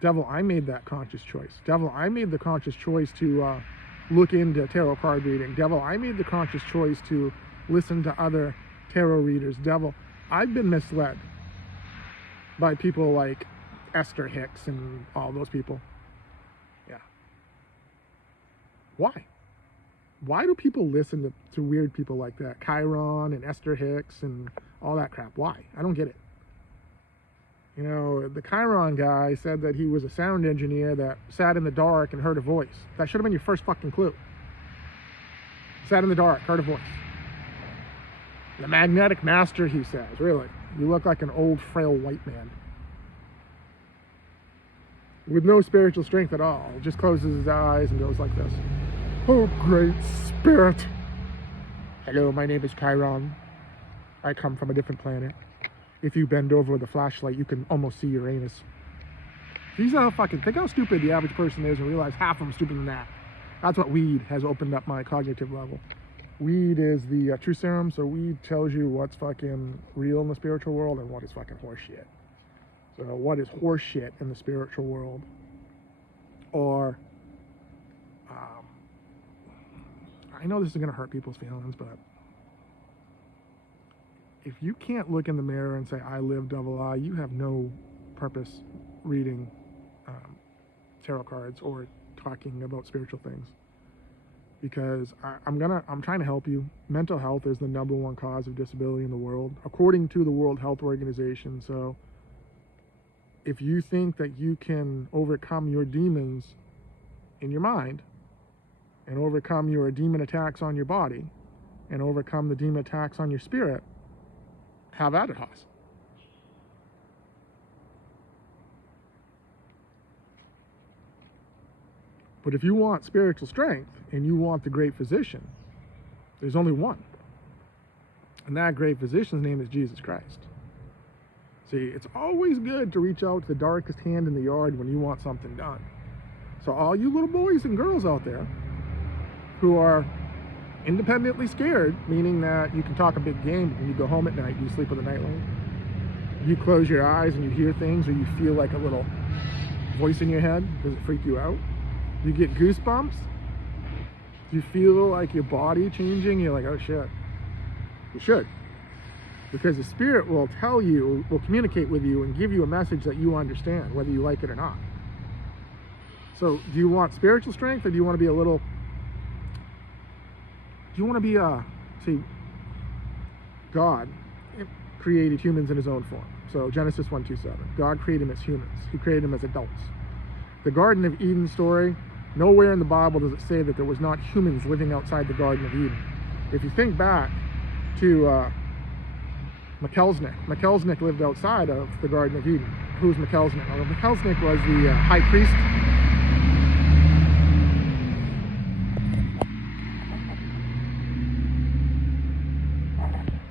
Devil, I made that conscious choice. Devil, I made the conscious choice to look into tarot card reading. Devil, I made the conscious choice to listen to other tarot readers. Devil, I've been misled by people like Esther Hicks and all those people. Yeah. Why? Why do people listen to weird people like that? Chiron and Esther Hicks and all that crap. Why? I don't get it. The Chiron guy said that he was a sound engineer that sat in the dark and heard a voice. That should have been your first fucking clue. Sat in the dark, heard a voice. The magnetic master, he says. Really? You look like an old, frail white man. With no spiritual strength at all. Just closes his eyes and goes like this. Oh, great spirit. Hello, my name is Chiron. I come from a different planet. If you bend over with a flashlight, you can almost see Uranus. Think how stupid the average person is and realize half of them stupider than that. That's what weed has opened up my cognitive level. Weed is the true serum, so weed tells you what's fucking real in the spiritual world and what is fucking horseshit. So what is horseshit in the spiritual world? Or, I know this is going to hurt people's feelings, but if you can't look in the mirror and say, I live double I, you have no purpose reading tarot cards or talking about spiritual things. Because I'm trying to help you. Mental health is the #1 cause of disability in the world, according to the World Health Organization. So if you think that you can overcome your demons in your mind and overcome your demon attacks on your body and overcome the demon attacks on your spirit, have at it, Haas. But if you want spiritual strength and you want the great physician, there's only one. And that great physician's name is Jesus Christ. See, it's always good to reach out to the darkest hand in the yard when you want something done. So all you little boys and girls out there who are independently scared, meaning that you can talk a big game, but when you go home at night, you sleep with a nightlight. You close your eyes and you hear things, or you feel like a little voice in your head. Does it freak you out? You get goosebumps? Do you feel like your body changing? You're like, oh shit. You should. Because the Spirit will tell you, will communicate with you and give you a message that you understand, whether you like it or not. So do you want spiritual strength, or do you want to be a little, do you want to be see, God created humans in his own form. So Genesis 1:27, God created them as humans. He created them as adults. The Garden of Eden story, nowhere in the Bible does it say that there was not humans living outside the Garden of Eden. If you think back to McKelsnick lived outside of the Garden of Eden. Who's McKelsnick? Well, McKelsnick was the high priest.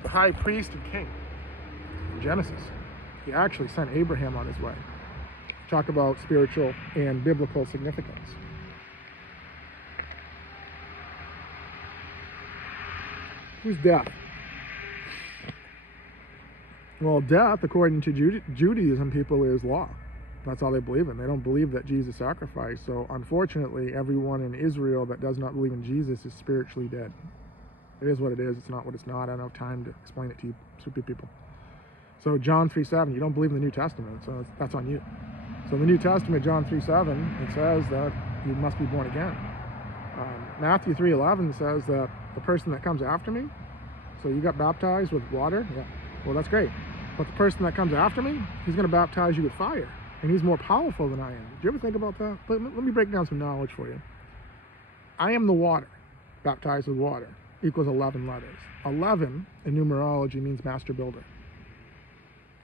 The high priest and king in Genesis. He actually sent Abraham on his way. Talk about spiritual and biblical significance. Who's death? Well, death, according to Judaism people, is law. That's all they believe in. They don't believe that Jesus sacrificed. So unfortunately, everyone in Israel that does not believe in Jesus is spiritually dead. It is what it is. It's not what it's not. I don't have time to explain it to you stupid people. So John 3:7, you don't believe in the New Testament, so that's on you. So in the New Testament, John 3:7, it says that you must be born again. Matthew 3:11 says that the person that comes after me, so you got baptized with water? Yeah. Well, that's great. But the person that comes after me, he's going to baptize you with fire. And he's more powerful than I am. Did you ever think about that? Let me break down some knowledge for you. I am the water, baptized with water, equals 11 letters. 11 in numerology means master builder.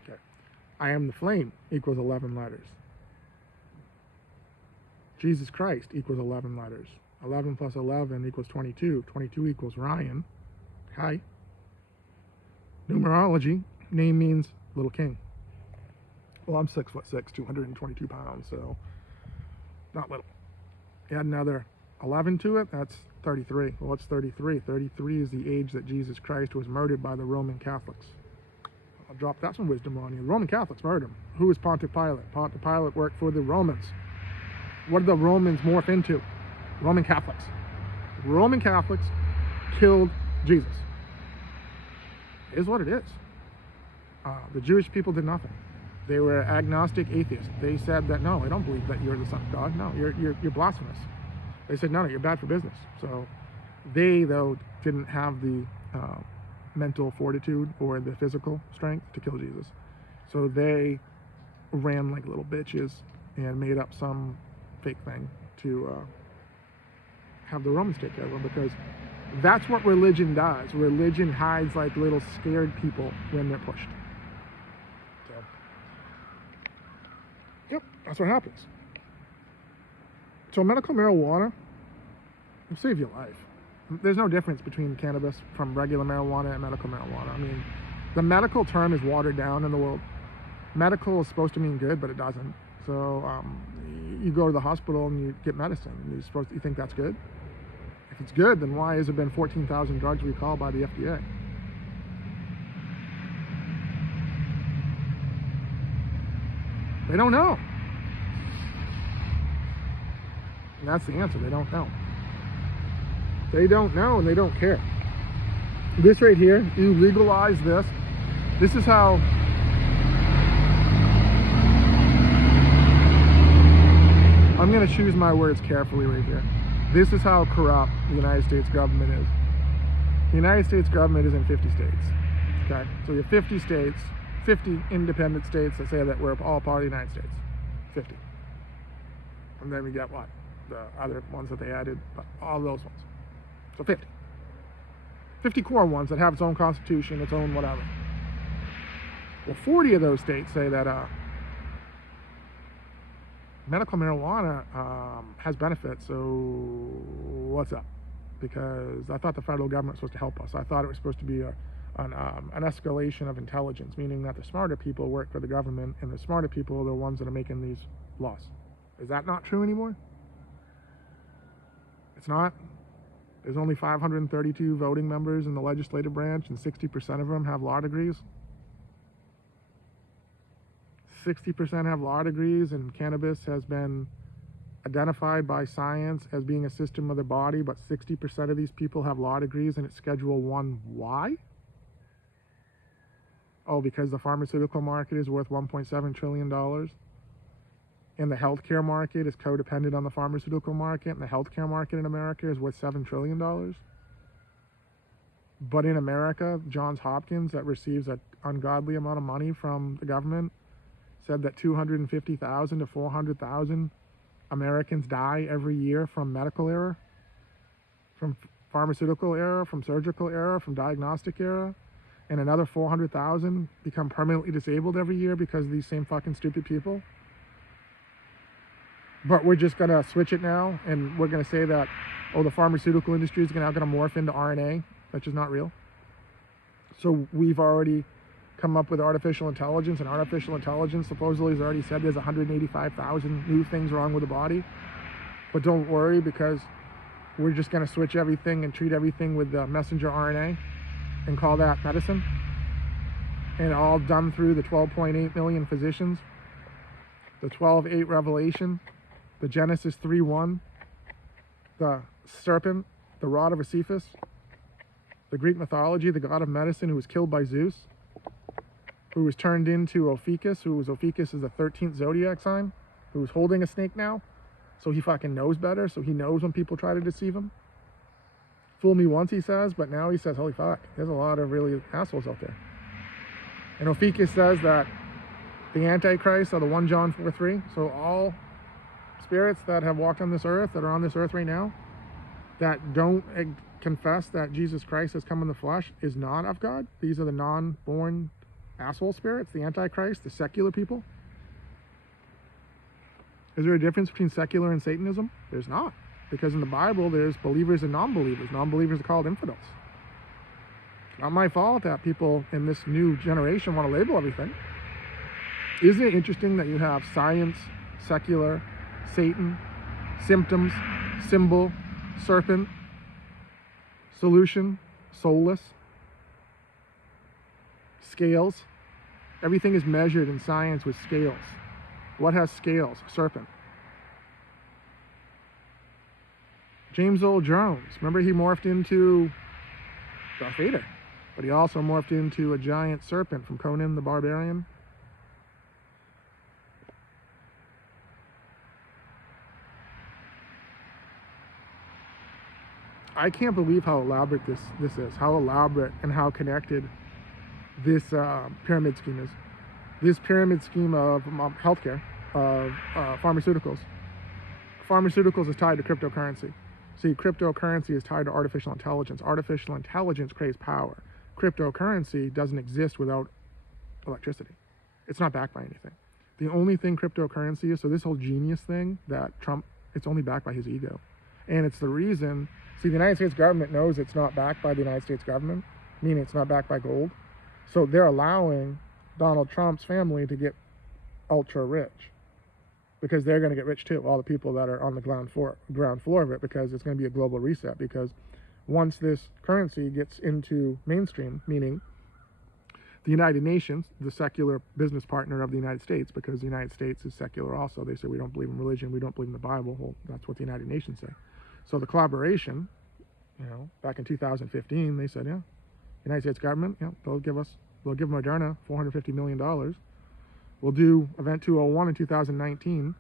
Okay. I am the flame equals 11 letters. Jesus Christ equals 11 letters. 11 plus 11 equals 22. 22 equals Ryan. Hi. Numerology, name means little king. Well, I'm 6'6", 222 pounds, so not little. Add another 11 to it, that's 33. Well, what's 33? 33 is the age that Jesus Christ was murdered by the Roman Catholics. I'll drop that some wisdom on you. The Roman Catholics murdered him. Who was Pontius Pilate? Pontius Pilate worked for the Romans. What did the Romans morph into? Roman Catholics. Roman Catholics killed Jesus. It is what it is. The Jewish people did nothing. They were agnostic atheists. They said that, no, I don't believe that you're the Son of God. No, you're blasphemous. They said, no, you're bad for business. So they, though, didn't have the mental fortitude or the physical strength to kill Jesus. So they ran like little bitches and made up some fake thing to have the Romans take care of them, because that's what religion does. Religion hides like little scared people when they're pushed. So, yep, that's what happens. So medical marijuana will save your life. There's no difference between cannabis from regular marijuana and medical marijuana. I mean, the medical term is watered down in the world. Medical is supposed to mean good, but it doesn't. So you go to the hospital and you get medicine. And you think that's good? If it's good, then why has there been 14,000 drugs recalled by the FDA? They don't know. And that's the answer. They don't know. They don't know, and they don't care. This right here, you legalize this. This is how I'm going to choose my words carefully right here. This is how corrupt the United States government is. The United States government is in 50 states. Okay, so you have 50 states, 50 independent states that say that we're all part of the United States. 50. And then we get what? The other ones that they added, but all those ones. So 50. 50 core ones that have its own constitution, its own whatever. Well, 40 of those states say that medical marijuana has benefits, so what's up? Because I thought the federal government was supposed to help us. I thought it was supposed to be an escalation of intelligence, meaning that the smarter people work for the government, and the smarter people are the ones that are making these laws. Is that not true anymore? It's not. There's only 532 voting members in the legislative branch, and 60% of them have law degrees. 60% have law degrees, and cannabis has been identified by science as being a system of the body, but 60% of these people have law degrees and it's Schedule 1. Why? Oh, because the pharmaceutical market is worth $1.7 trillion. And the healthcare market is codependent on the pharmaceutical market, and the healthcare market in America is worth $7 trillion. But in America, Johns Hopkins, that receives an ungodly amount of money from the government, said that 250,000 to 400,000 Americans die every year from medical error, from pharmaceutical error, from surgical error, from diagnostic error, and another 400,000 become permanently disabled every year because of these same fucking stupid people. But we're just gonna switch it now, and we're gonna say that, oh, the pharmaceutical industry is now gonna morph into RNA, which is not real. So we've already come up with artificial intelligence, and artificial intelligence supposedly has already said there's 185,000 new things wrong with the body. But don't worry, because we're just gonna switch everything and treat everything with the messenger RNA and call that medicine. And all done through the 12.8 million physicians, the 12.8 revelation, the Genesis 3:1, the serpent, the rod of Sisyphus, the Greek mythology, the god of medicine who was killed by Zeus, who was turned into Ophiuchus, Ophiuchus is the 13th zodiac sign, who was holding a snake now, so he fucking knows better, so he knows when people try to deceive him. Fool me once, he says, but now he says, holy fuck, there's a lot of really assholes out there. And Ophiuchus says that the Antichrist are the 1 John 4:3, so all spirits that have walked on this earth, that are on this earth right now, that don't confess that Jesus Christ has come in the flesh, is not of God. These are the non-born asshole spirits, the Antichrist, the secular people. Is there a difference between secular and Satanism? There's not. Because in the Bible, there's believers and non-believers. Non-believers are called infidels. It's not my fault that people in this new generation want to label everything. Isn't it interesting that you have science, secular, Satan, symptoms, symbol, serpent, solution, soulless, scales? Everything is measured in science with scales. What has scales? Serpent. James Earl Jones, remember he morphed into Darth Vader, but he also morphed into a giant serpent from Conan the Barbarian. I can't believe how elaborate this is, how elaborate and how connected this pyramid scheme is. This pyramid scheme of healthcare, of pharmaceuticals. Pharmaceuticals is tied to cryptocurrency. See, cryptocurrency is tied to artificial intelligence. Artificial intelligence creates power. Cryptocurrency doesn't exist without electricity. It's not backed by anything. The only thing cryptocurrency is, so this whole genius thing that Trump, it's only backed by his ego. And it's the reason, see, the United States government knows it's not backed by the United States government, meaning it's not backed by gold. So they're allowing Donald Trump's family to get ultra rich, because they're going to get rich too, all the people that are on the ground floor of it, because it's going to be a global reset. Because once this currency gets into mainstream, meaning the United Nations, the secular business partner of the United States, because the United States is secular also, they say we don't believe in religion, we don't believe in the Bible. Well, that's what the United Nations say. So the collaboration, back in 2015, they said, yeah, United States government, they'll give Moderna $450 million. We'll do Event 201 in 2019.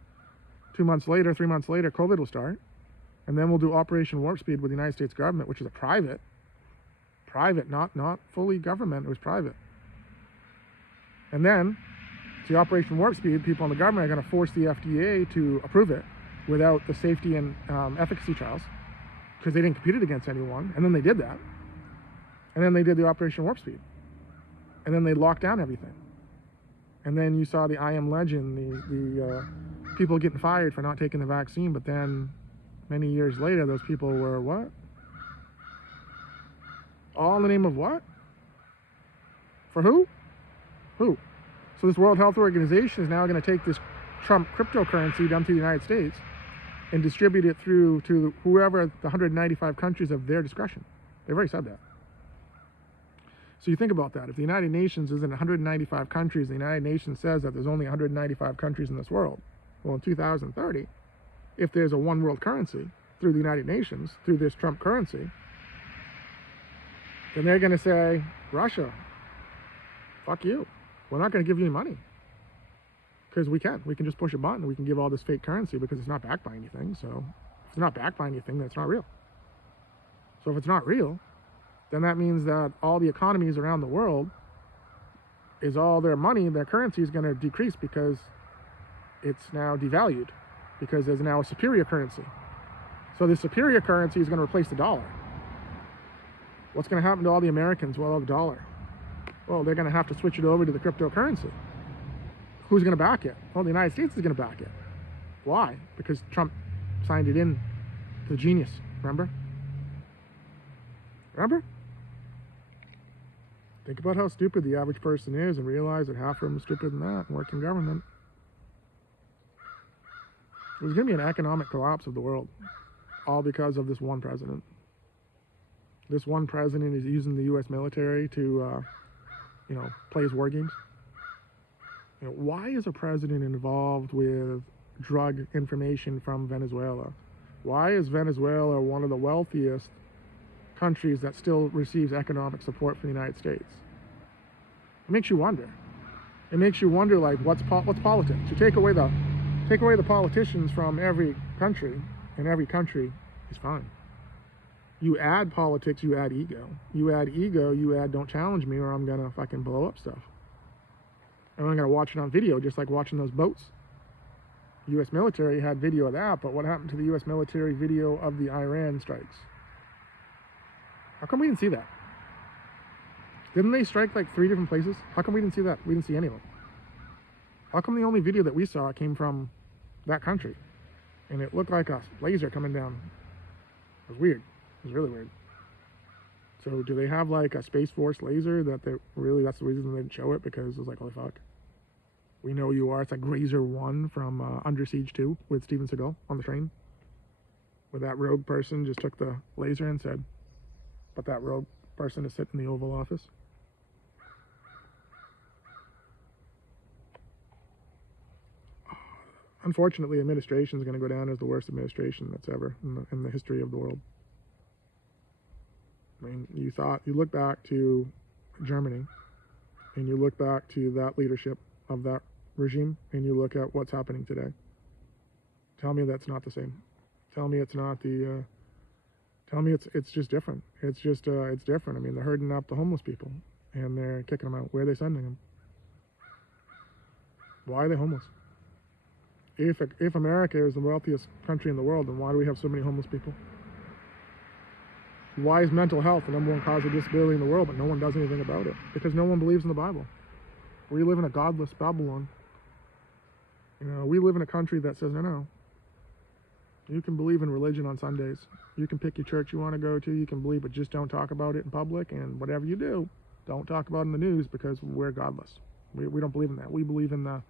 3 months later, COVID will start. And then we'll do Operation Warp Speed with the United States government, which is a private, not fully government, it was private. And then, the Operation Warp Speed, people in the government are going to force the FDA to approve it without the safety and efficacy trials, because they didn't compete it against anyone. And then they did that. And then they did the Operation Warp Speed. And then they locked down everything. And then you saw the I Am Legend, the people getting fired for not taking the vaccine, but then many years later, those people were what? All in the name of what? For who? Who? So this World Health Organization is now going to take this Trump cryptocurrency down to the United States and distribute it through to whoever, the 195 countries of their discretion. They've already said that. So you think about that. If the United Nations is in 195 countries, the United Nations says that there's only 195 countries in this world. Well, in 2030, if there's a one world currency through the United Nations, through this Trump currency, then they're going to say, Russia, fuck you. We're not going to give you any money. Because we can just push a button. We can give all this fake currency because it's not backed by anything. So if it's not backed by anything, then it's not real. So if it's not real, then that means that all the economies around the world is all their money, their currency is going to decrease because it's now devalued, because there's now a superior currency. So the superior currency is going to replace the dollar. What's going to happen to all the Americans with all the dollar? Well, they're going to have to switch it over to the cryptocurrency. Who's going to back it? Well, the United States is going to back it. Why? Because Trump signed it in to the genius, remember? Remember? Think about how stupid the average person is and realize that half of them are stupider than that and work in government. There's going to be an economic collapse of the world, all because of this one president. This one president is using the U.S. military to, play his war games. Why is a president involved with drug information from Venezuela? Why is Venezuela one of the wealthiest countries that still receives economic support from the United States? It makes you wonder. It makes you wonder, like, what's politics? You take away the politicians from every country, and every country is fine. You add politics, you add ego. You add ego, you add don't challenge me or I'm gonna fucking blow up stuff. And I'm gonna watch it on video, just like watching those boats. U.S. military had video of that, but what happened to the U.S. military video of the Iran strikes? How come we didn't see that? Didn't they strike like 3 different places? How come we didn't see that? We didn't see any of them. How come the only video that we saw came from that country? And it looked like a laser coming down. It was weird. It was really weird. So do they have like a Space Force laser that that's the reason they didn't show it? Because it was like, holy fuck. We know you are. It's like Razor 1 from Under Siege 2 with Steven Seagal on the train. Where that rogue person just took the laser and said, but that rogue person is sitting in the Oval Office. Unfortunately, administration is going to go down as the worst administration that's ever in the history of the world. I mean, you look back to Germany, and you look back to that leadership of that regime, and you look at what's happening today. Tell me that's not the same. Tell me it's not the. Tell me it's just different. It's just it's different. I mean, they're herding up the homeless people, and they're kicking them out. Where are they sending them? Why are they homeless? If America is the wealthiest country in the world, then why do we have so many homeless people? Why is mental health the #1 cause of disability in the world, but no one does anything about it? Because no one believes in the Bible. We live in a godless Babylon. We live in a country that says, no. You can believe in religion on Sundays. You can pick your church you want to go to. You can believe, but just don't talk about it in public. And whatever you do, don't talk about it in the news because we're godless. We don't believe in that. We believe in the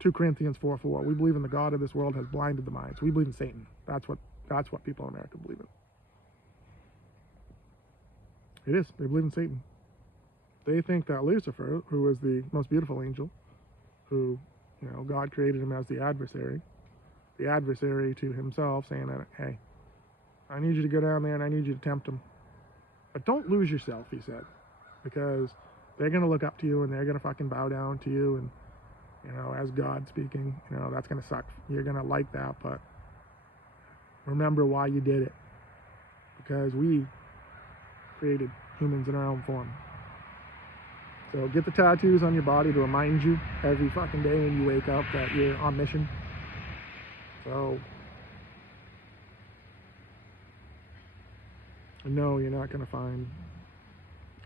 2 Corinthians 4:4. We believe in the God of this world has blinded the minds. We believe in Satan. That's what people in America believe in. It is. They believe in Satan. They think that Lucifer, who is the most beautiful angel, who, God created him as the adversary to himself, saying that, hey, I need you to go down there and I need you to tempt him. But don't lose yourself, he said, because they're going to look up to you and they're going to fucking bow down to you. And, as God speaking, that's going to suck. You're going to like that, but remember why you did it. Because we created humans in our own form. So get the tattoos on your body to remind you every fucking day when you wake up that you're on mission. So, no, you're not going to find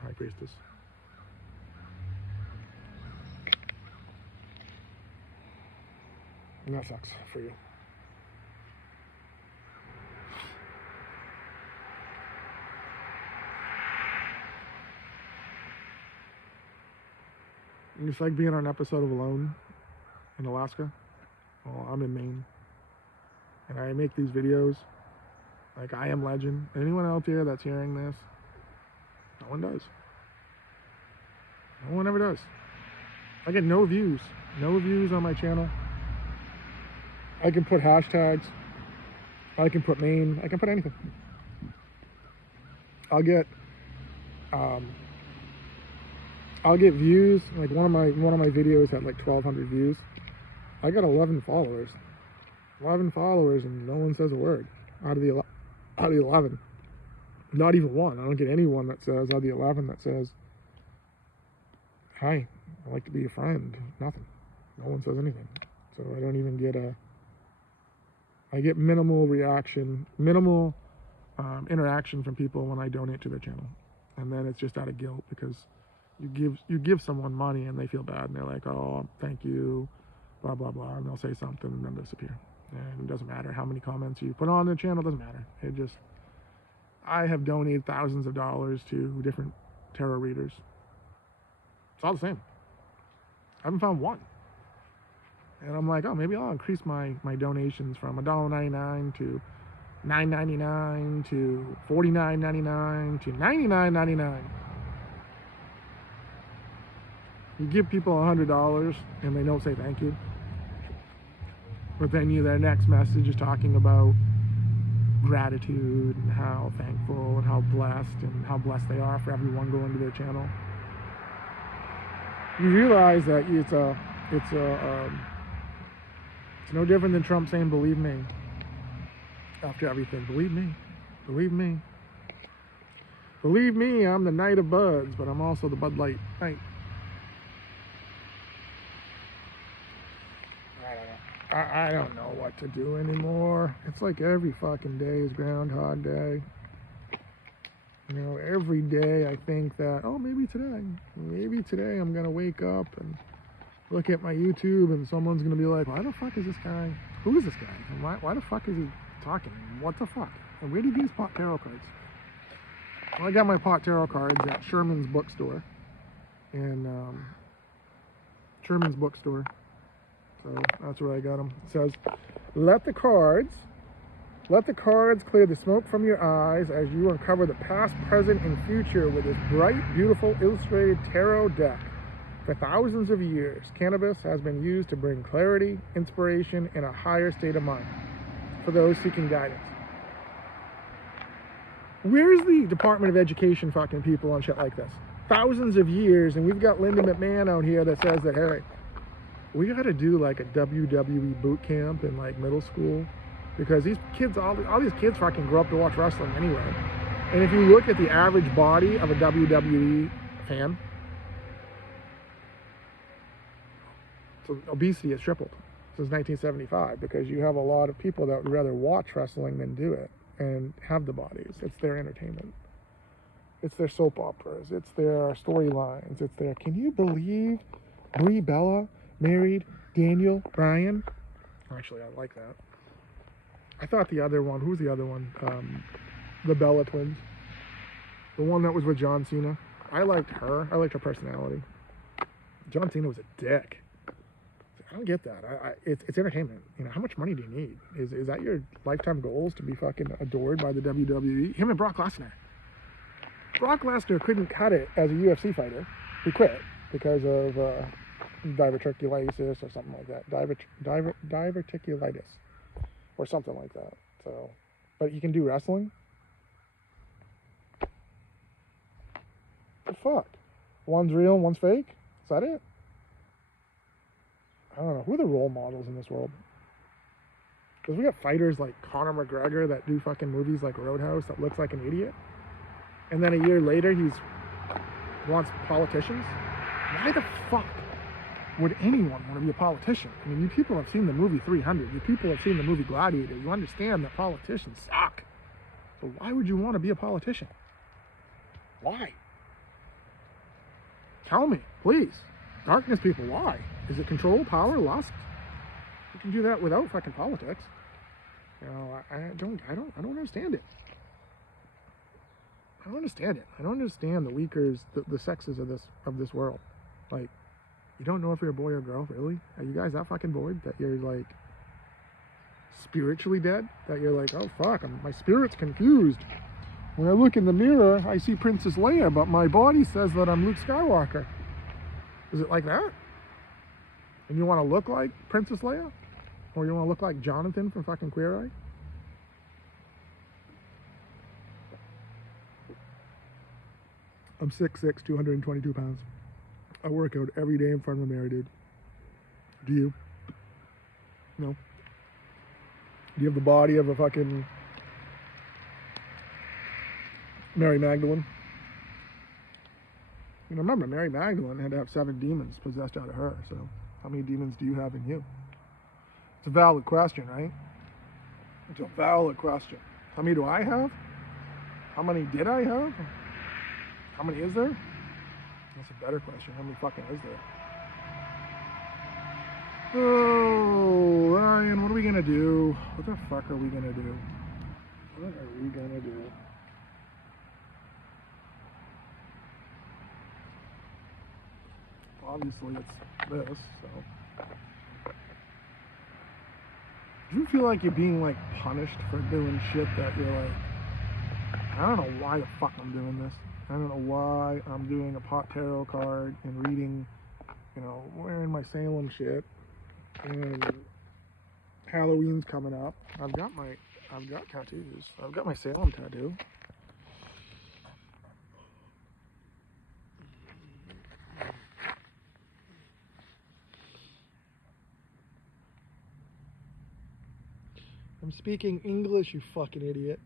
High Priestess. And that sucks for you. It's like being on an episode of Alone in Alaska. Well, I'm in Maine. And I make these videos like I Am Legend. Anyone out there that's hearing this, no one does. No one ever does. I get no views. No views on my channel. I can put hashtags I can put Maine, I can put anything. I'll get views. Like one of my videos had like 1,200 views. I got 11 followers. 11 followers, and no one says a word out of the 11. Not even one. I don't get anyone that says, out of the 11, that says, hi, I'd like to be a friend. Nothing. No one says anything. So I don't even get I get minimal reaction, minimal interaction from people when I donate to their channel. And then it's just out of guilt, because you give someone money and they feel bad and they're like, oh, thank you, blah, blah, blah, and they'll say something and then disappear. And it doesn't matter how many comments you put on the channel, it doesn't matter. It just, I have donated thousands of dollars to different tarot readers. It's all the same. I haven't found one. And I'm like, oh, maybe I'll increase my donations from $1.99 to $9.99 to $49.99 to $99.99. You give people $100 and they don't say thank you. But then their next message is talking about gratitude and how thankful and how blessed they are for everyone going to their channel. You realize that it's no different than Trump saying, believe me, after everything. Believe me. Believe me. Believe me, I'm the Knight of Buds, but I'm also the Bud Light Knight. I don't know what to do anymore. It's like every fucking day is Groundhog Day. You know, every day I think that, oh, maybe today I'm gonna wake up and look at my YouTube and someone's gonna be like, why the fuck is this guy? Who is this guy? And why the fuck is he talking? What the fuck? And where did these pot tarot cards? Well, I got my pot tarot cards at Sherman's bookstore. And Sherman's bookstore. So that's where I got them. It says, let the cards clear the smoke from your eyes as you uncover the past, present, and future with this bright, beautiful, illustrated tarot deck. For thousands of years, cannabis has been used to bring clarity, inspiration, and a higher state of mind for those seeking guidance. Where's the Department of Education fucking people on shit like this? Thousands of years, and we've got Linda McMahon out here that says that, hey, we got to do like a WWE boot camp in like middle school, because these kids, all these kids fucking grow up to watch wrestling anyway. And if you look at the average body of a WWE fan, so obesity has tripled since 1975, because you have a lot of people that would rather watch wrestling than do it and have the bodies. It's their entertainment. It's their soap operas. It's their storylines. It's their, can you believe Brie Bella married Daniel Bryan? Actually, I like that. I thought the other one, who's the other one? The Bella twins. The one that was with John Cena. I liked her. I liked her personality. John Cena was a dick. I don't get that. It's entertainment. You know, how much money do you need? Is that your lifetime goals, to be fucking adored by the WWE? Him and Brock Lesnar. Brock Lesnar couldn't cut it as a UFC fighter. He quit because of diverticulitis or something like that. Diverticulitis or something like that. So, but you can do wrestling? The fuck? One's real and one's fake? Is that it? I don't know. Who are the role models in this world? Because we got fighters like Conor McGregor that do fucking movies like Roadhouse that looks like an idiot. And then a year later, wants politicians. Why the fuck would anyone want to be a politician? I mean, you people have seen the movie 300. You people have seen the movie Gladiator. You understand that politicians suck. So why would you want to be a politician? Why? Tell me, please. Darkness people, why? Is it control, power, lust? You can do that without fucking politics. You know, I don't understand it. I don't understand it. I don't understand the weakers, the sexes of this world. Like, you don't know if you're a boy or a girl, really? Are you guys that fucking bored that you're like spiritually dead? That you're like, oh fuck, my spirit's confused. When I look in the mirror, I see Princess Leia, but my body says that I'm Luke Skywalker. Is it like that? And you want to look like Princess Leia? Or you want to look like Jonathan from fucking Queer Eye? I'm 6'6", 222 pounds. I work out every day in front of a mirror, dude. Do you? No. Do you have the body of a fucking Mary Magdalene? You know, remember, Mary Magdalene had to have 7 demons possessed out of her, so how many demons do you have in you? It's a valid question, right? It's a valid question. How many do I have? How many did I have? How many is there? That's a better question. How many fucking is there? Oh, Ryan, what are we gonna do? What the fuck are we gonna do? What are we gonna do? Obviously, it's this, so. Do you feel like you're being, like, punished for doing shit that you're like, I don't know why the fuck I'm doing this. I don't know why I'm doing a pot tarot card and reading, you know, wearing my Salem shit. And Halloween's coming up. I've got tattoos. I've got my Salem tattoo. I'm speaking English, you fucking idiot.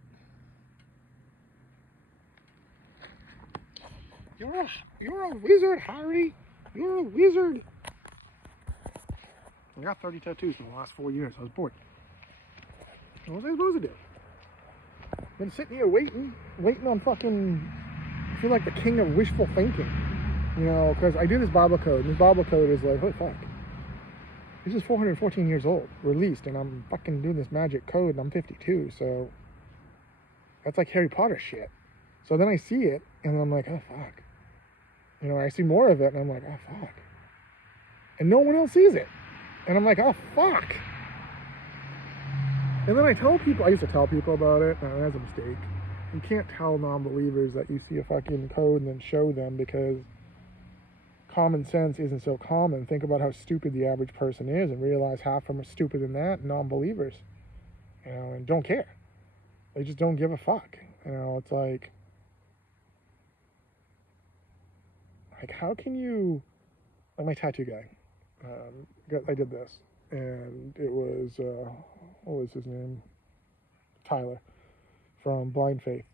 You're a wizard, Harry. You're a wizard. I got 30 tattoos in the last 4 years. I was bored. What was I supposed to do? Been sitting here waiting on fucking, I feel like the king of wishful thinking. You know, because I do this Bible code, and this Bible code is like, holy fuck. This is 414 years old, released, and I'm fucking doing this magic code, and I'm 52, so that's like Harry Potter shit. So then I see it, and I'm like, oh fuck. You know, I see more of it, and I'm like, oh fuck. And no one else sees it. And I'm like, oh fuck. And then I used to tell people about it, and that's a mistake. You can't tell non-believers that you see a fucking code and then show them, because common sense isn't so common. Think about how stupid the average person is and realize half of them are stupider than that, non-believers. You know, and don't care. They just don't give a fuck. You know, it's like how can you, like my tattoo guy, I did this, and it was, what was his name? Tyler from Blind Faith.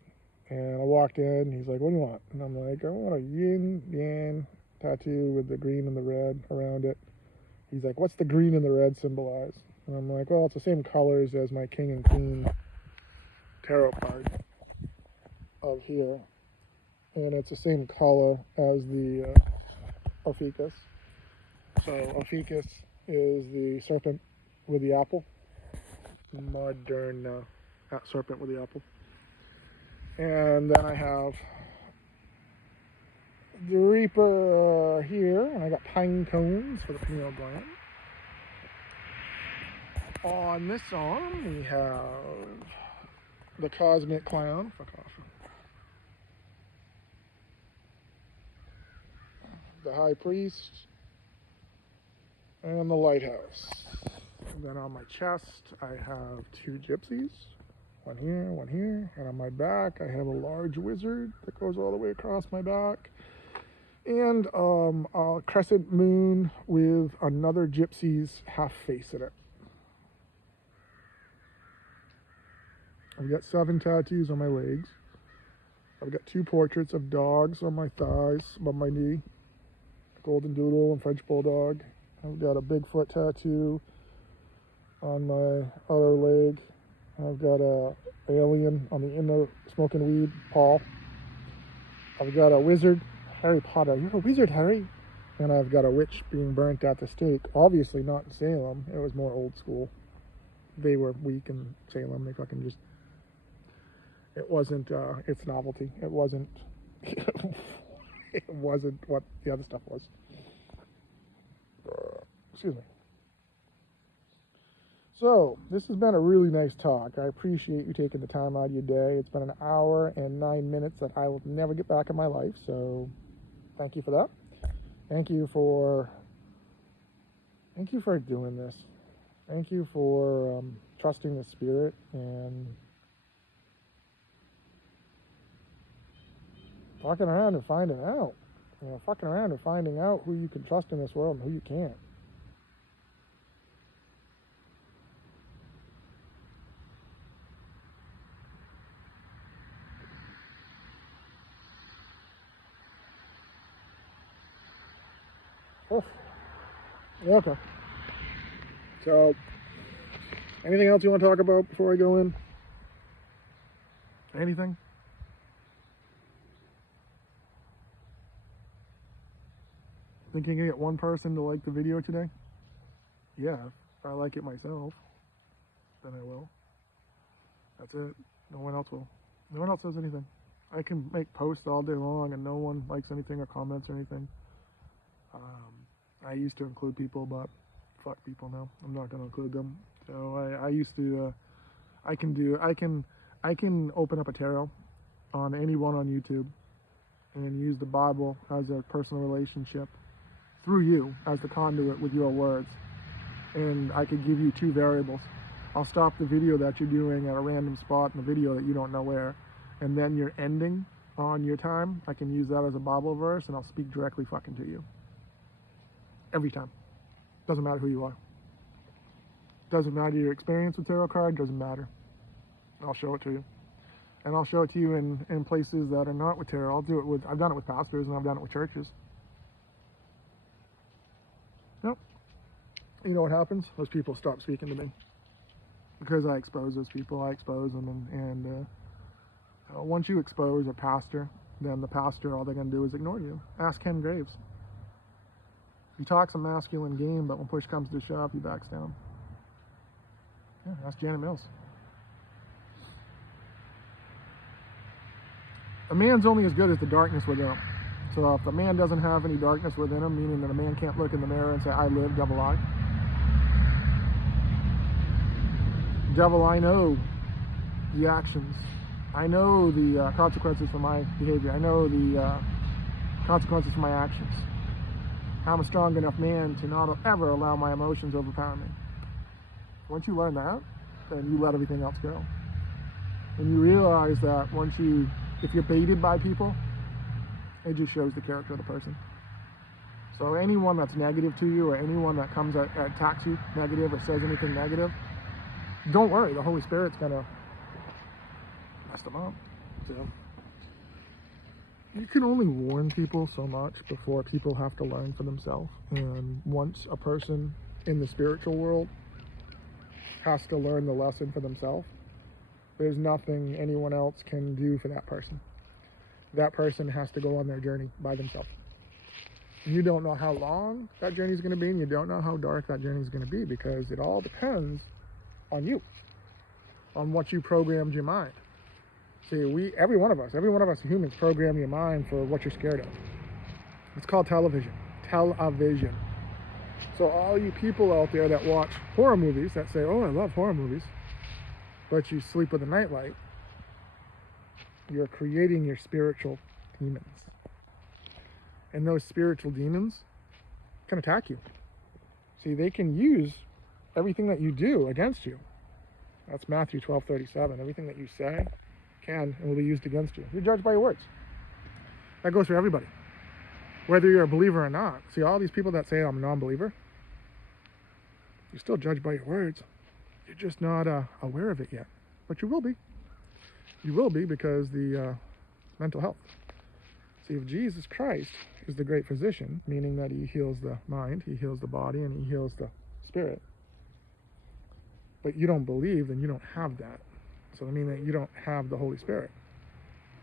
And I walked in, and he's like, what do you want? And I'm like, I want a yin yang tattoo with the green and the red around it. He's like, what's the green and the red symbolize? And I'm like, well, it's the same colors as my king and queen tarot card of here. And it's the same color as the Ophiuchus. So Ophiuchus is the serpent with the apple. Modern serpent with the apple. And then I have the Reaper here, and I got pine cones for the pineal gland. On this arm, we have the Cosmic Clown. Fuck off. The High Priest, and the Lighthouse. And then on my chest, I have 2 gypsies. One here, and on my back, I have a large wizard that goes all the way across my back. And a crescent moon with another gypsy's half face in it. I've got 7 tattoos on my legs. I've got 2 portraits of dogs on my thighs, above my knee. Golden Doodle and French Bulldog. I've got a Bigfoot tattoo on my other leg. I've got a alien on the inner smoking weed, Paul. I've got a wizard, Harry Potter. You're a wizard, Harry. And I've got a witch being burnt at the stake. Obviously not in Salem. It was more old school. They were weak in Salem. They fucking just... It wasn't its novelty. It wasn't... it wasn't what the other stuff was. Excuse me. So, this has been a really nice talk. I appreciate you taking the time out of your day. It's been an hour and 9 minutes that I will never get back in my life, so thank you for that. Thank you for doing this. Thank you for trusting the Spirit and fucking around and finding out. You know, fucking around and finding out who you can trust in this world and who you can't. Oof. Okay. So, anything else you want to talk about before I go in? Anything? Think you can get one person to like the video today? Yeah, if I like it myself, then I will. That's it. No one else will. No one else says anything. I can make posts all day long and no one likes anything or comments or anything. I used to include people, but fuck people now. I'm not going to include them. So I used to, I can open up a tarot on anyone on YouTube and use the Bible as a personal relationship through you as the conduit with your words. And I could give you two variables. I'll stop the video that you're doing at a random spot in the video that you don't know where, and then your ending on your time, I can use that as a Bible verse and I'll speak directly fucking to you. Every time. Doesn't matter who you are. Doesn't matter your experience with tarot card, doesn't matter. I'll show it to you. And I'll show it to you in places that are not with tarot. I've done it with pastors and I've done it with churches. Yep. You know what happens? Those people stop speaking to me. Because I expose those people, I expose them, and once you expose a pastor, then the pastor, all they're going to do is ignore you. Ask Ken Graves. He talks a masculine game, but when push comes to shove, he backs down. Yeah, ask Janet Mills. A man's only as good as the darkness within him. So if the man doesn't have any darkness within him, meaning that a man can't look in the mirror and say, I live, devil I. Devil, I know the actions. I know the consequences for my behavior. I know the consequences for my actions. I'm a strong enough man to not ever allow my emotions overpower me. Once you learn that, then you let everything else go. And you realize that if you're baited by people, it just shows the character of the person. So anyone that's negative to you, or anyone that comes at attacks you negative or says anything negative, don't worry, the Holy Spirit's gonna mess them up. So you can only warn people so much before people have to learn for themselves. And once a person in the spiritual world has to learn the lesson for themselves, there's nothing anyone else can do for that person. That person has to go on their journey by themselves. You don't know how long that journey is going to be, and you don't know how dark that journey is going to be, because it all depends on you, on what you programmed your mind. See, every one of us humans program your mind for what you're scared of. It's called television. Television. So all you people out there that watch horror movies, that say, oh, I love horror movies, but you sleep with a nightlight, you're creating your spiritual demons. And those spiritual demons can attack you. See, they can use everything that you do against you. That's Matthew 12:37. Everything that you say can and will be used against you. You're judged by your words. That goes for everybody, whether you're a believer or not. See, all these people that say I'm a non-believer, you're still judged by your words. You're just not aware of it yet, but you will be. You will be, because the mental health. See, if Jesus Christ is the great physician, meaning that he heals the mind, he heals the body, and he heals the spirit, but you don't believe, then you don't have that. So I mean that you don't have the Holy Spirit.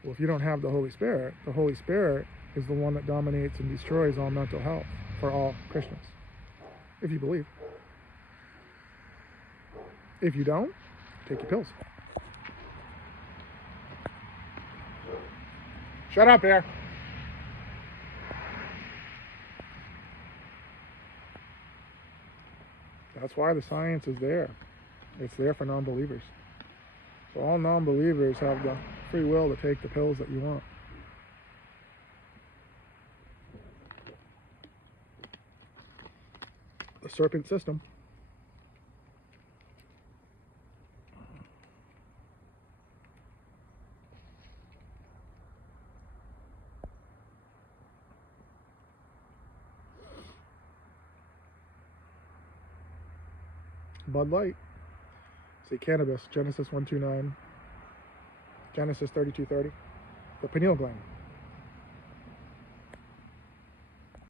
Well, if you don't have the Holy Spirit is the one that dominates and destroys all mental health for all Christians, if you believe. If you don't, take your pills. Shut up, Bear. That's why the science is there. It's there for non-believers. So all non-believers have the free will to take the pills that you want. The serpent system. Bud Light. Say cannabis, Genesis 129, Genesis 3230, the pineal gland.